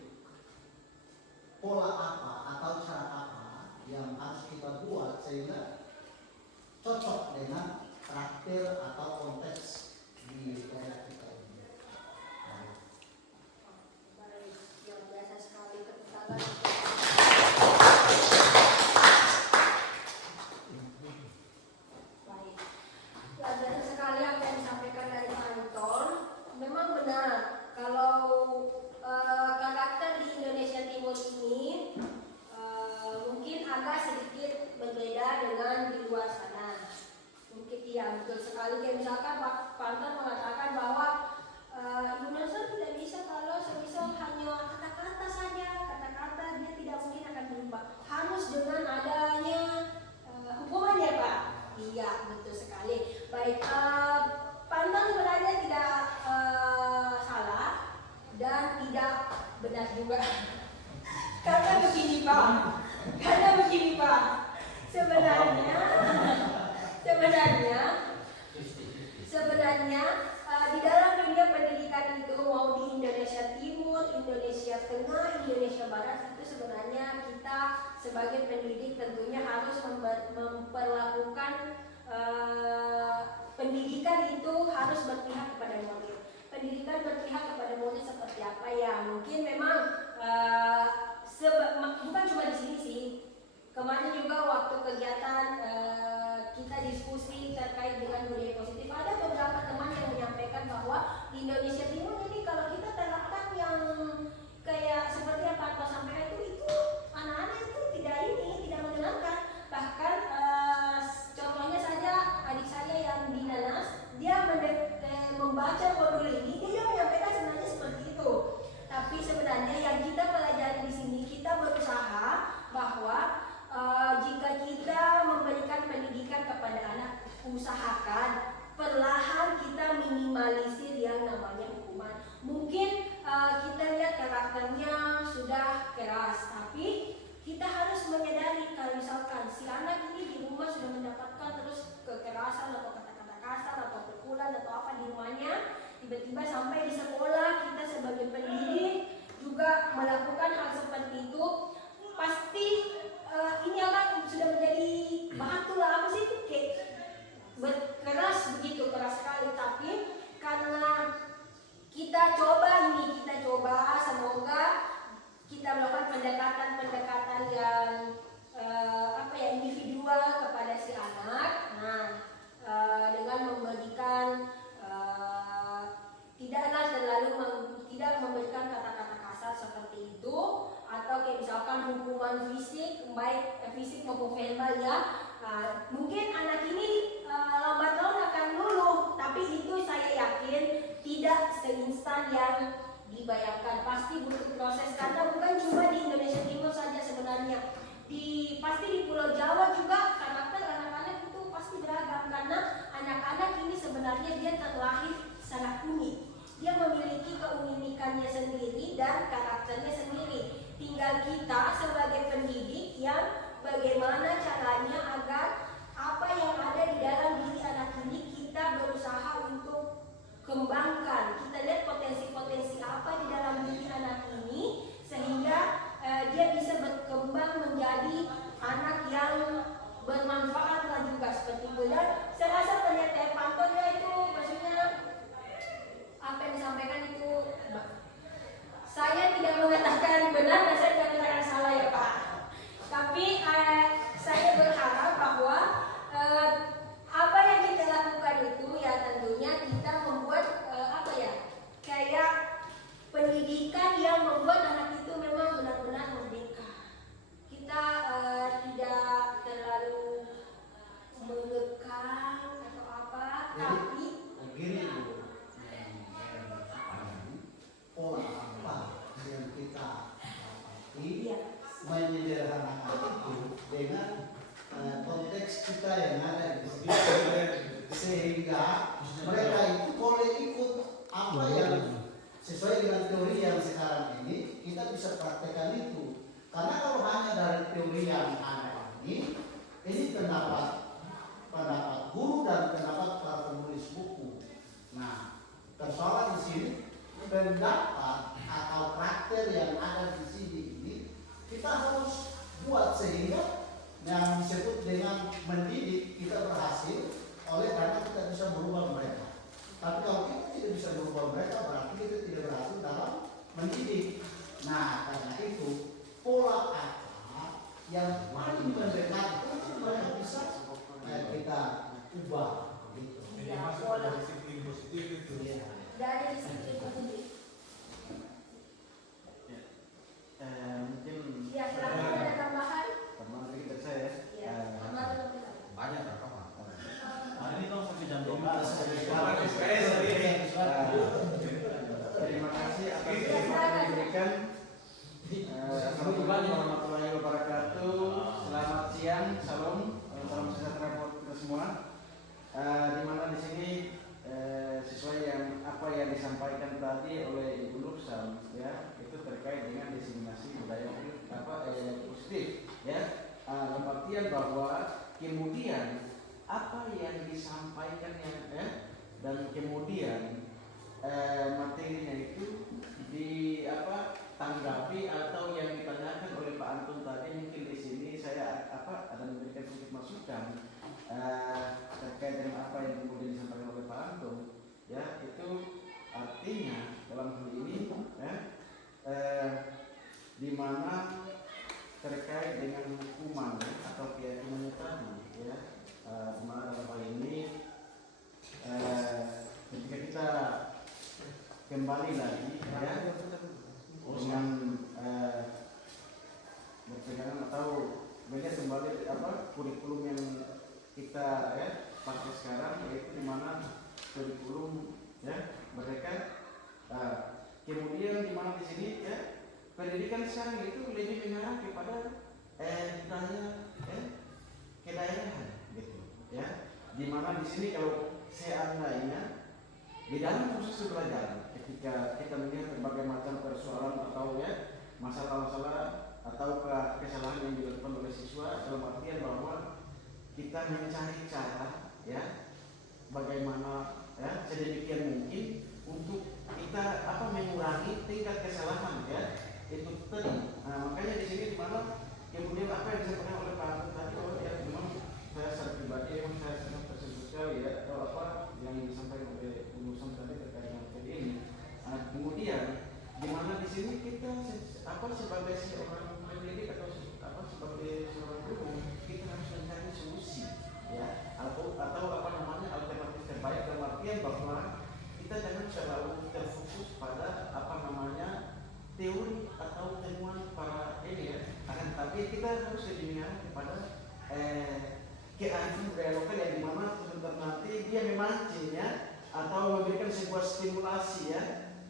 pola apa atau cara apa yang harus kita buat sehingga cocok dengan karakter atau konteks di daerah kita ini. Baik, luar biasa sekali keterangan. Baik, luar biasa sekali apa yang disampaikan dari Pak Anton. Memang benar kalau karakter di Indonesia Timur ini mungkin agak sedikit berbeda dengan di luar sana. Mungkin iya betul sekali. Kayak misalkan Pak Anton mengatakan bahwa Indonesia tidak bisa kalau semisal hanya kata-kata saja, kata-kata dia tidak mungkin akan berubah. Harus dengan adanya hukumannya, Pak. Iya, betul sekali. Baik, Pak Anton sebenarnya tidak salah dan tidak benar juga. Karena begini, Pak. Sebenarnya di dalam dunia pendidikan itu mau di Indonesia Timur, Indonesia Tengah, Indonesia Barat itu sebenarnya kita sebagai pendidik tentunya harus memperlakukan pendidikan itu harus berpihak kepada murid. Pendidikan berpihak kepada murid seperti apa ya? Mungkin memang bukan cuma di sini sih. Kemarin juga waktu kegiatan kita diskusi terkait dengan budaya positif, ada beberapa teman yang menyampaikan bahwa di Indonesia Timur ini kalau kita terapkan yang kayak seperti yang Pak Anton sampaikan itu anak-anak itu tidak menyenangkan. Bahkan contohnya saja adik saya yang di Nanas, dia membaca modul ini, dia menyampaikan sebenarnya seperti itu. Tapi sebenarnya yang kita pelajari di sini, kita berusaha bahwa jika kita memberikan pendidikan kepada anak, usahakan perlahan kita minimalisir yang namanya hukuman. Mungkin kita lihat karakternya sudah keras, tapi kita harus menyadari kalau misalkan si anak ini di rumah sudah mendapatkan terus kekerasan atau kata-kata kasar atau pukulan atau apa di rumahnya, tiba-tiba sampai di sekolah kita sebagai pendidik juga melakukan hal seperti itu, pasti ini akan sudah menjadi batu lah, apa sih itu kayak keras begitu, keras sekali. Tapi karena kita coba semoga kita melakukan pendekatan yang individual kepada si anak. Nah, dengan memberikan tidak memberikan kata-kata kasar seperti itu, atau kayak misalkan hukuman fisik, baik fisik maupun verbal ya. Mungkin anak ini lambat laun akan luluh, tapi itu saya yakin tidak seinstan yang dibayangkan. Pasti butuh proses, karena bukan cuma di Indonesia Timur saja sebenarnya. Pasti di Pulau Jawa juga karakter anak-anak itu pasti beragam, karena anak-anak ini sebenarnya dia terlahir sangat unik. Dia memiliki keunikannya sendiri dan karakternya sendiri. Tinggal kita sebagai pendidik yang bagaimana caranya agar apa yang ada di dalam diri anak ini kita berusaha untuk kembangkan. Kita lihat potensi-potensi apa di dalam diri anak ini sehingga dia bisa berkembang menjadi anak yang bermanfaat lah juga seperti itu. Dan saya rasa pernyataan Pak Anton ya itu maksudnya apa yang disampaikan itu, saya tidak mengatakan benar dan saya tidak mengatakan salah ya Pak. Tapi saya berharap bahwa apa yang kita lakukan itu ya tentunya kita membuat kayak pendidikan yang membuat anak itu memang benar-benar merdeka. Kita tidak terlalu mengekang atau apa, tapi begini pola apa yang kita dapati menyederhanakan itu dengan konteks kita yang ada di sini, sehingga mereka itu boleh ikut apa yang sesuai dengan teori yang sekarang ini kita bisa praktekkan itu. Karena kalau hanya dari teori yang ada ini pendapat guru dan pendapat para penulis buku. Nah, persoalan di sini pendapat atau karakter yang ada di sini ini kita harus buat sehingga yang disebut dengan mendidik kita berhasil oleh karena kita bisa berubah mereka. Tapi kalau kita tidak bisa berubah mereka berarti kita tidak berhasil dalam mendidik. Nah karena itu pola apa yang paling mendekat itu mereka bisa kita ubah gitu. Ya, pola. disiplin positif itu. Iya. Dari disiplin positif. Mungkin Ya, silakan ada tambahan. teman dari saya Ya, tambahan lebih. Banyak apa? Nah, ini dong sampai jam 12. terima kasih atas kesempatan yang diberikan. Assalamualaikum warahmatullahi wabarakatuh. Selamat siang, salam sejahtera buat kita semua. Di mana di sini sesuai yang apa yang disampaikan tadi oleh Ibu Nursam, ya, itu terkait dengan diseminasi budaya positif, ya. Dalam artian bahwa kemudian apa yang disampaikan dan kemudian materinya itu tanggapi atau yang ditanyakan oleh Pak Anton tadi, mungkin di sini saya ada memberikan sedikit masukan terkait dengan apa yang kemudian disampaikan oleh Pak Anton, ya, itu artinya dalam hal ini di mana terkait dengan hukuman atau keyakinannya tadi, ya, di mana dalam hal ini ketika kita kembali lagi, ya, dengan berpegangan atau melihat kembali kurikulum yang kita pakai sekarang, yaitu di mana kurikulum, ya, mereka kemudian di mana di sini, ya, pendidikan sekarang itu lebih mengarah kepada budaya kedaerahan, gitu, ya, di mana di sini kalau seandainya di dalam proses pembelajaran ketika kita melihat berbagai macam persoalan atau, ya, masalah-masalah atau kesalahan yang dilakukan oleh siswa, dalam artian bahwa kita mencari cara, ya, bagaimana, ya, sedemikian mungkin untuk kita mengurangi tingkat kesalahan, ya, itu tadi. Nah, makanya di sini di mana kemudian apa yang disampaikan oleh Pak Anton tadi, bahwa ya memang saya secara pribadi memang saya sangat tersentuh sekali, ya, atau apa yang disampaikan oleh urusan tadi terkait dengan ini. Nah, kemudian di mana di sini kita sebagai seorang pendidik atau sebagai seorang guru, kita harus mencari solusi, ya, atau alternatif terbaik, dalam artian bahwa kita jangan selalu terfokus pada teori atau temuan para ini, ya, akan tapi kita harus lebih mengarah kepada kearifan budaya lokal yang dimana sebentar nanti dia memancing, ya, atau memberikan sebuah stimulasi, ya,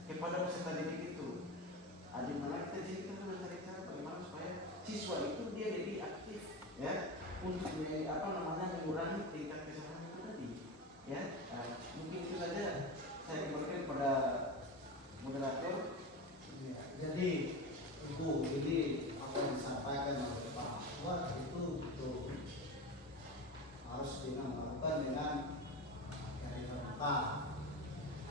kepada peserta didik itu. Di mana kita mencari cara bagaimana supaya siswa itu dia lebih aktif, ya, untuk mengurangi tingkat kesalahan itu tadi, ya. Mungkin itu saja saya kembalikan kepada moderator. Ya, jadi Ibu, ini apa yang disampaikan oleh Pak Ahmad itu harus melakukan dengan kearifan lokal.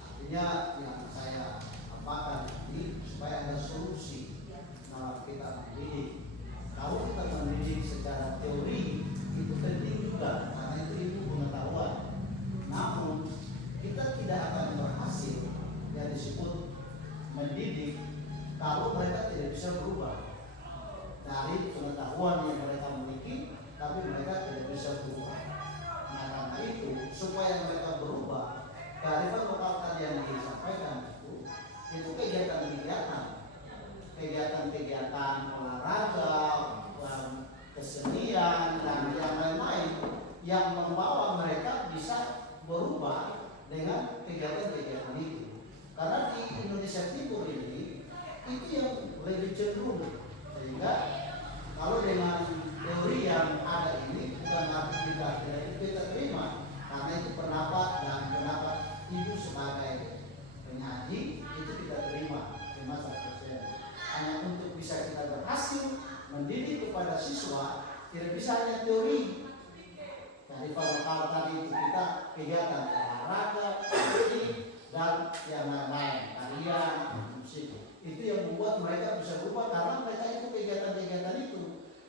Artinya yang saya katakan ini supaya ada solusi dalam kita mendidik. Kalau kita mendidik secara teori itu penting juga, karena itu ilmu pengetahuan. Namun kita tidak akan berhasil yang disebut mendidik kalau mereka tidak bisa berubah dari pengetahuan yang mereka miliki, tapi mereka tidak bisa berubah. Nah, karena itu supaya mereka berubah, kearifan lokal tadi yang disampaikan itu kegiatan olahraga, kesenian dan yang lain-lain yang membawa mereka bisa berubah dengan kegiatan-kegiatan itu. Karena di Indonesia Timur ini itu yang lebih cenderung, sehingga kalau dengan teori yang ada ini bukan arti kita terima, karena itu pendapat dan pendapat ibu sebagai penyaji itu kita terima 100%. Hanya untuk bisa kita berhasil mendidik kepada siswa tidak bisa hanya teori. Dari lokal tadi itu kita kegiatan olahraga dan yang yang membuat mereka bisa berubah karena mereka itu kegiatan-kegiatan itu.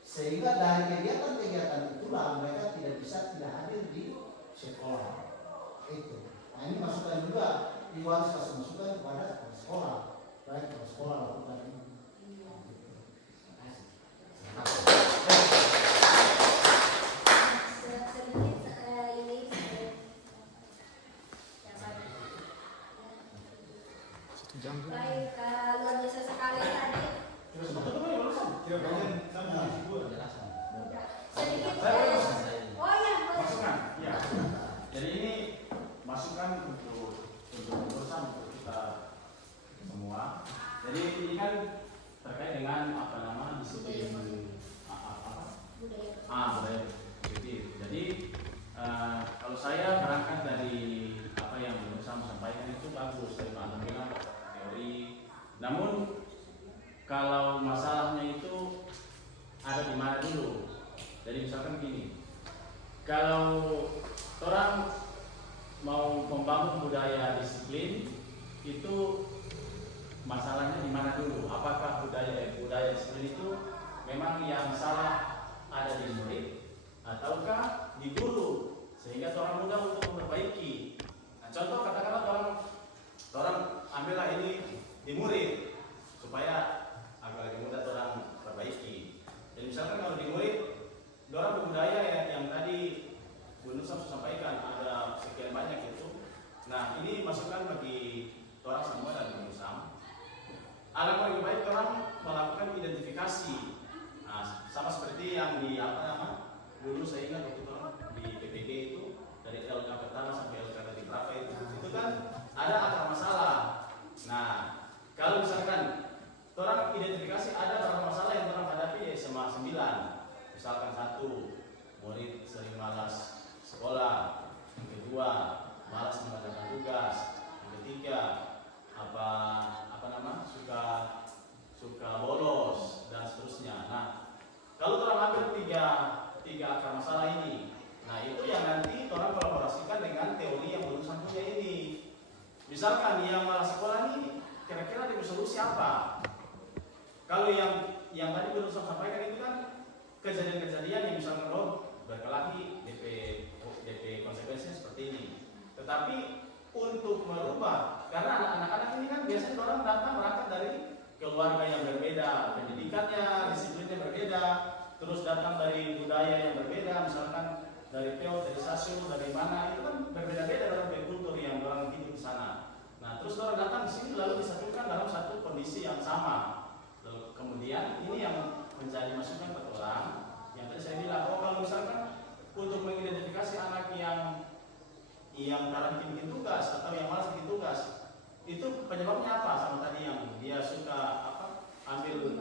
Sehingga dari kegiatan-kegiatan itulah mereka tidak hadir di sekolah. Itu. Nah ini masukan juga, Ibu harus kasih masukan kepada sekolah. Baik kalau sekolah lakukan ini. Baik, luar biasa sekali tadi. Sedikit. Oh ya, boleh. Masukan, ya. Jadi ini masukan untuk berusaha untuk kita semua. Jadi ini kan terkait dengan disiplin budaya positif. Jadi kalau saya berangkat dari apa yang berusaha sampaikan itu bagus, dari Pak bilang teori. Namun kalau masalahnya itu ada di mana dulu. Jadi misalkan gini, kalau orang mau membangun budaya disiplin itu masalahnya di mana dulu? Apakah budaya disiplin itu memang yang salah ada di murid ataukah di guru sehingga orang mudah untuk memperbaiki? Nah, contoh katakanlah orang ambillah ini di murid supaya agar lebih mudah orang perbaiki. Jadi misalkan kalau di murid orang budaya yang tadi Bu Nur sampaikan ada sekian banyak itu. Nah ini masukan bagi orang semua dan Bu Nur. Alangkah lebih baik orang melakukan identifikasi. Nah, sama seperti yang di dulu saya ingat waktu orang di PPG itu dari LK pertama sampai LK dari berapa itu kan ada akar masalah. Nah kalau misalkan orang identifikasi ada beberapa masalah yang orang hadapi SMA 9. Misalkan 1, murid sering malas sekolah. Yang kedua, malas mengerjakan tugas. Yang ketiga, suka bolos dan seterusnya. Nah, kalau orang ambil tiga akar masalah ini, nah itu yang nanti orang kolaborasikan dengan teori yang belum punya ini. Misalkan yang malas sekolah ini, kira-kira dia solusi apa? Kalau yang tadi belum sampaikan itu kan kejadian-kejadian yang misalnya berkelahi DP konsekuensinya seperti ini. Tetapi untuk merubah, karena anak-anak ini kan biasanya orang datang berangkat dari keluarga yang berbeda, pendidikannya, disiplinnya berbeda, terus datang dari budaya yang berbeda, misalkan dari Peo, dari Sasu, dari mana, itu kan berbeda-beda dalam kultur yang orang hidup di sana. Nah, terus orang datang di sini lalu disatukan dalam satu kondisi yang sama. Kemudian ini yang menjadi masukan ke orang yang tadi saya bilang, kalau misalkan untuk mengidentifikasi anak yang karena bikin tugas atau yang malas bikin tugas, itu penyebabnya apa? Sama tadi yang dia suka ambil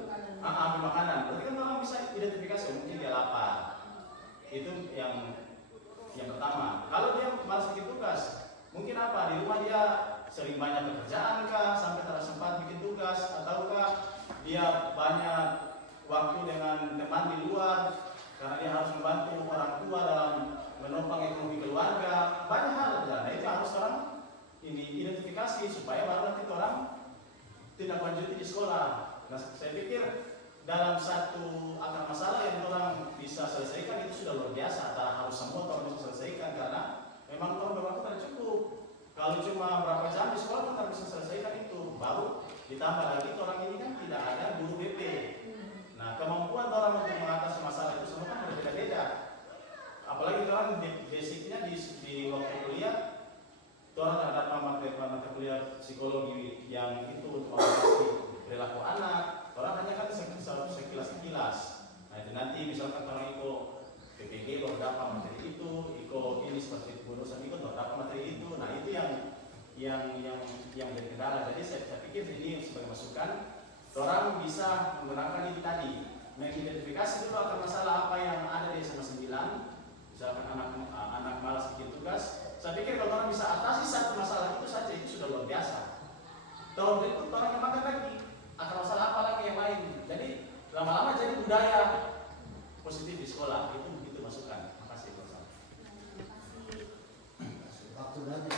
makanan. Berarti kan orang bisa identifikasi mungkin dia lapar. Itu yang pertama. Kalau dia malas bikin tugas, mungkin apa? Di rumah dia sering banyak pekerjaan kah sampai tak sempat bikin tugas, ataukah dia banyak waktu dengan teman di luar karena dia harus membantu orang tua dalam menopang ekonomi keluarga, banyak hal. Nah itu harus orang ini identifikasi supaya baru nanti orang tidak lanjuti di sekolah. Nah saya pikir dalam satu akar masalah yang orang bisa selesaikan itu sudah luar biasa. Tak harus semua orang bisa selesaikan karena memang orang berwaktu tidak cukup. Kalau cuma berapa jam di sekolah kita bisa selesaikan itu. Baru ditambah lagi orang ini kan tidak ada guru BP. Nah kemampuan orang untuk mengatasi masalah itu semua kan berbeda-beda. Apalagi orang basicnya di waktu kuliah, orang ada mata kuliah psikologi yang itu untuk mengatasi perilaku anak. Orang hanya kan sekilas-sekilas. Nah itu nanti misalkan orang ikut PPG baru dapat materi itu, ikut ini seperti bonusan ikut baru dapat materi itu. Nah itu yang jadi kendala. Jadi saya pikir ini sebagai masukan, orang bisa menggunakan ini tadi, mengidentifikasi dulu akar masalah apa yang ada di SMA 9. Misalkan anak malas bikin tugas, saya pikir kalau orang bisa atasi satu masalah itu saja itu sudah luar biasa. Tahun berikut orang yang makan lagi, akar masalah apa lagi yang lain. Jadi lama-lama jadi budaya positif di sekolah. Itu masukan. Terima kasih Pak. Waktu lagi.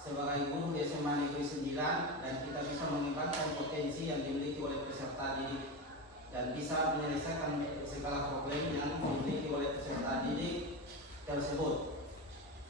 sebagai guru di SMA Negeri 9 dan kita bisa mengembangkan potensi yang dimiliki oleh peserta didik dan bisa menyelesaikan segala problem yang dimiliki oleh peserta didik tersebut.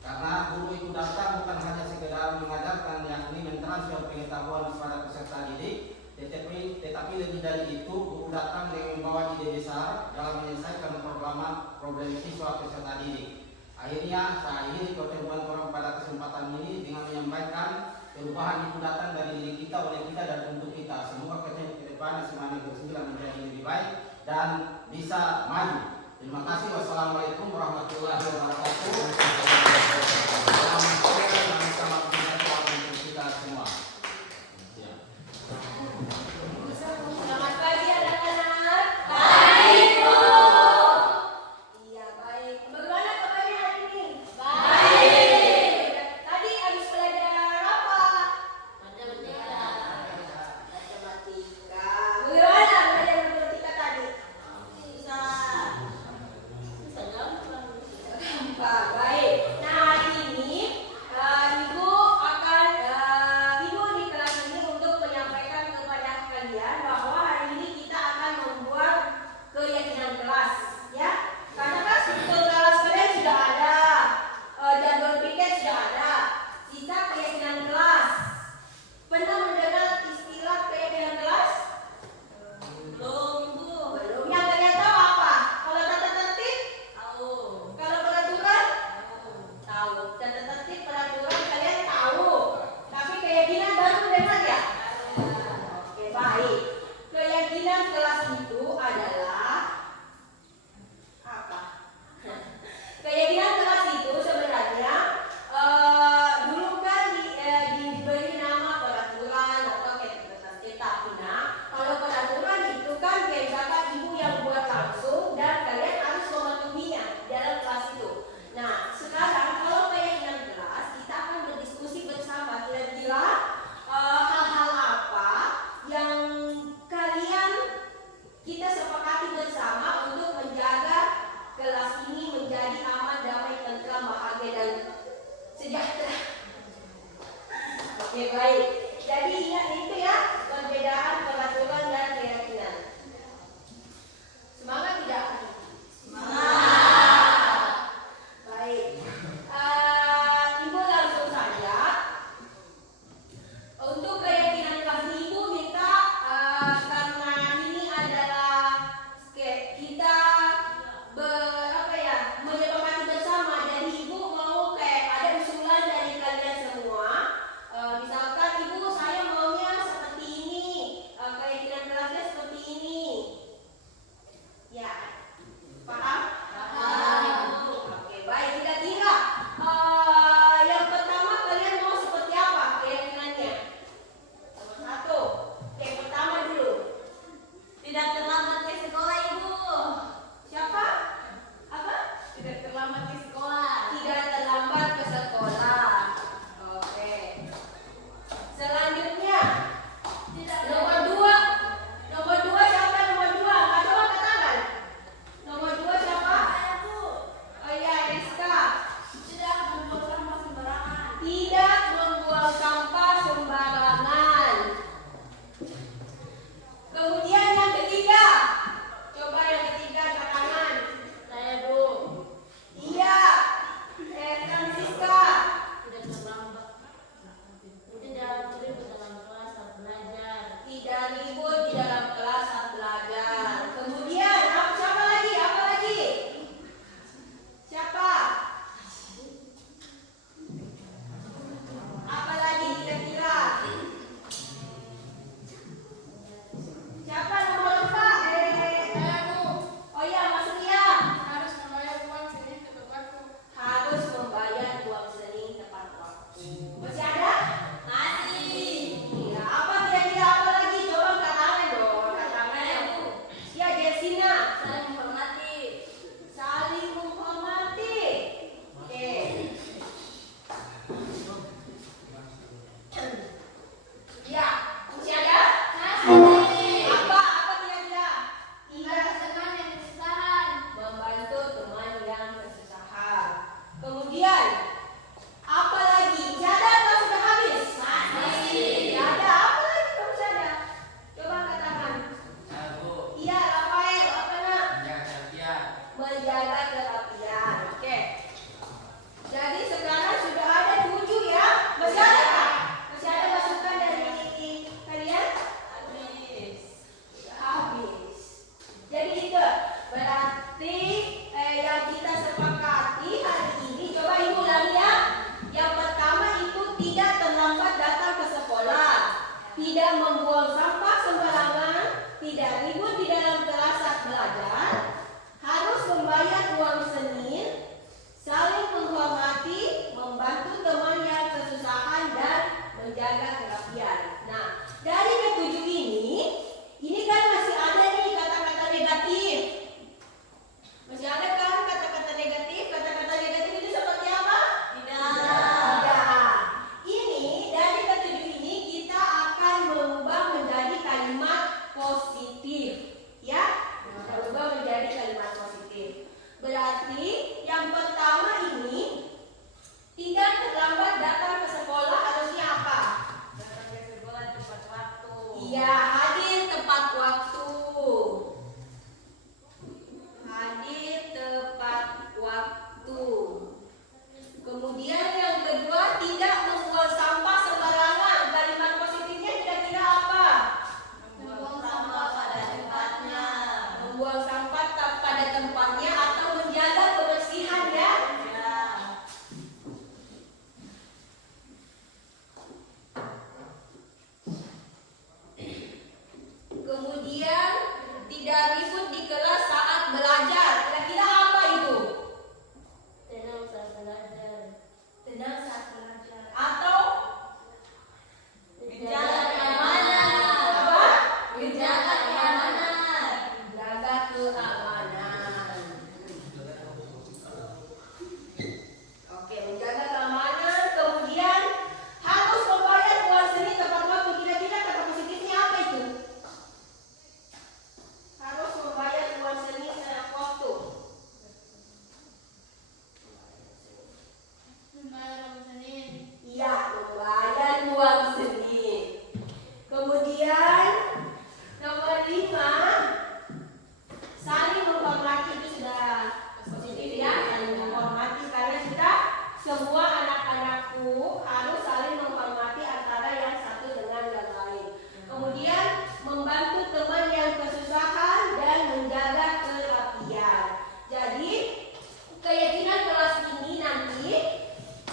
Karena guru itu datang bukan hanya sekedar mengajarkan, yakni mentransfer pengetahuan kepada peserta didik, tetapi lebih dari itu guru datang dengan membawa ide besar dalam menyelesaikan problem siswa peserta didik. Akhirnya saya akhiri pertemuan orang pada kesempatan ini dengan menyampaikan perubahan itu datang dari diri kita, oleh kita dan untuk kita. Semoga ke depan SMA Negeri 9 menjadi lebih baik dan bisa maju. Terima kasih. Wassalamualaikum warahmatullahi wabarakatuh. Selamat sore dan selamat berjaya untuk kita semua. Selamat pagi anak-anak. Baik, Bu. Iya, baik. Bagaimana kabarnya hari ini? Baik. Tadi habis belajar apa? Matematika. Bagaimana belajar matematika tadi? Susah. Gampang. Baik. Nah, hari ini Ibu akan Ibu di kelas ini untuk menyampaikan kepada kalian bahwa hari ini kita akan membuat keyakinan kelas, ya. Karena kan struktur kelas kalian sudah ada, jadwal piket sudah ada, sisa keyakinan kelas. Pernah mendengar istilah keyakinan kelas? Belum, Bu. Belum. Yang kalian tahu apa? Kalau tata tertib? Tahu. Kalau peraturan? Tahu. Tata tertib, peraturan kalian tahu. Tapi keyakinan baru dengar ya? Oke, baik. Keyakinan kelas itu adalah apa? Keyakinan kelas itu sebenarnya dulu kan diberi nama peraturan atau keyakinan tertib. Nah, kalau peraturan itu kan kayak misalkan ibu yang buat langsung dan kalian harus mematuhinya dalam kelas itu. Nah, sekarang kalau keyakinan kelas kita akan berdiskusi bersama kira-kira hal-hal apa yang kita sepakati bersama untuk menjaga kelas ini menjadi aman, damai, tentram, bahagia dan sejahtera. Oke, baik. Jadi ingat itu ya, perbedaan peraturan dan keyakinan. Semangat tidak? Semangat. Baik. Ibu langsung saja. Untuk keyakinan kelas ibu minta karena ini adalah kita menyepakati bersama. Jadi ibu mau kayak ada usulan dari kalian semua. Misalkan ibu saya maunya seperti ini, keyakinan kelasnya seperti ini. Ya, paham? Paham. Oke, baik. Kira-kira yang pertama kalian mau seperti apa keyakinannya? Satu, yang pertama dulu. Tidak terlambat ke sekolah, Ibu. Siapa? Apa? Tidak terlambat ke sekolah. Tidak terlambat ke sekolah. Oke. Selanjutnya, nomor dua. Nomor dua siapa? Nomor dua. Coba angkat tangan. Nomor dua siapa? Oh iya, Rizka. Tidak membuang sampah sembarangan. Tidak membuang sampah sembarangan. Kemudian yang ketiga, coba yang ketiga angkat tangan. Saya Bu. Iya. Francisca. Tidak terlambat. Tidak ribut dalam kelas saat belajar. Tidak ribut di dalam kelas saat belajar. Kemudian siapa lagi? Apa lagi? Siapa? Apa lagi kira-kira? Siapa nomor 4? Oh iya, Mas Ria. Harus membayar uang seni tepat waktu. Harus membayar uang seni tepat waktu. Masih ada? Masih. Iya. Apa kira-kira apa lagi? Coba angkat tangan dong. Angkat tangan ya, Bu. Ya, Jessina. Saling menghormati. Saling menghormati. Oke. Ya, masih ada? Masih. Apa kira-kira? Tinggal membuang sampah pada tempatnya atau menjaga kebersihan ya. Kemudian tidak ribut di kelas saat belajar. Kira-kira apa itu? Tenang saat belajar. Tenang saat belajar. Atau menjaga keamanan. Apa? Menjaga keamanan. Menjaga keamanan. Oke, menjaga keamanan. Kemudian harus membayar uang seni tepat waktu. Kira-kira kata positifnya apa itu? Harus membayar uang seni tepat waktu. Iya, membayar uang seni. Kemudian nomor 5, saling menghormati. Itu sudah positif ya, saling menghormati karena kita semua anak-anakku harus saling menghormati antara yang satu dengan yang lain. Kemudian membantu teman yang kesusahan dan menjaga kerapian. Jadi keyakinan kelas ini nanti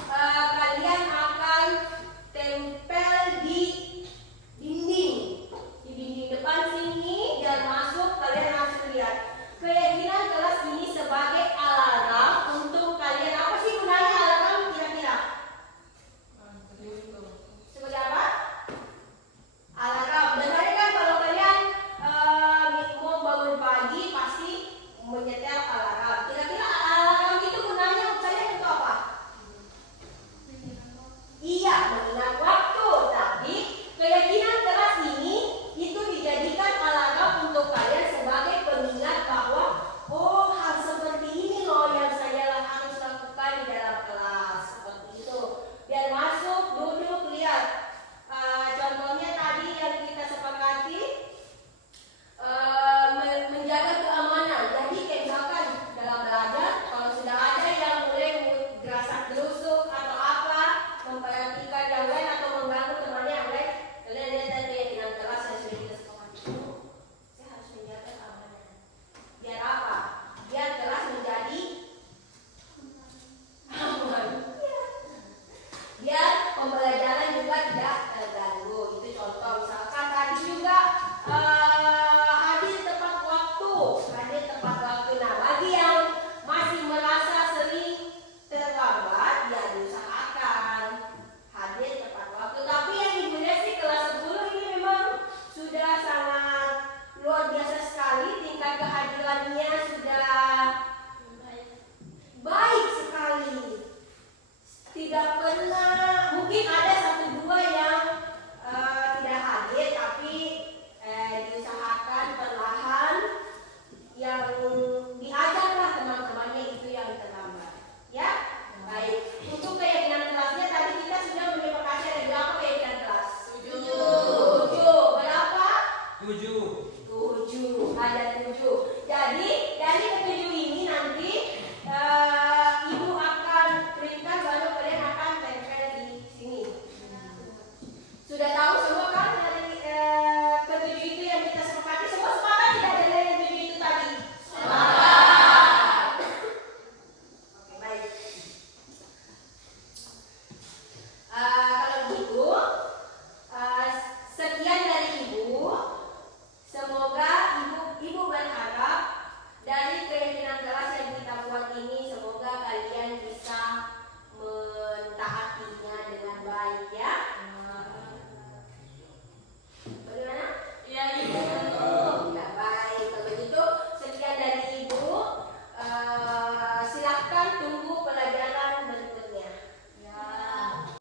kalian akan tempel di dinding depan sini dan masuk. Kalian harus lihat keyakinan kelas ini sebagai alarm untuk kalian. Apa sih gunanya alarm kira-kira? Sebagai apa? Alarm. Benar kan kalau kalian mau bangun pagi pasti menyetel alarm. Kira-kira alarm itu gunanya kalian untuk apa? Iya, mengingat waktu. Tapi keyakinan kelas ini itu dijadikan alarm untuk kalian sebagai pengingat bahwa oh, hal seperti ini loh yang saya harus lakukan di dalam kelas. Seperti itu. Biar masuk, duduk, lihat. Contohnya tadi yang kita sepakati menjaga keamanan. Jadi kayak misalkan dalam belajar, kalau sudah ada yang mulai gerasak gerusuk atau apa, memperhatikan yang lain atau mengganggu temannya yang lain, kalian lihat tadi keyakinan kelas yang sudah kita sepakati. Saya harus menjaga keamanan. Biar apa? Biar kelas menjadi aman. Biar pembelajaran juga tidak terganggu. Itu contoh. Misalkan tadi juga hadir tepat waktu. Hadir tepat waktu. Nah, bagi yang masih merasa sering terlambat, ya diusahakan hadir tepat waktu. Tapi yang Ibu Desi kelas 10 ini memang sudah sangat luar biasa sekali. Tingkat kehadirannya sudah baik sekali. Tidak pernah, mungkin ada 1-2 yang tidak hadir, tapi diusahakan perlahan, yang diajarlah teman-temannya itu yang terlambat. Ya, baik. Untuk keyakinan kelasnya tadi kita sudah menyepakati ada berapa keyakinan kelas? 7. Berapa? 7. 7. Ada 7. Jadi dari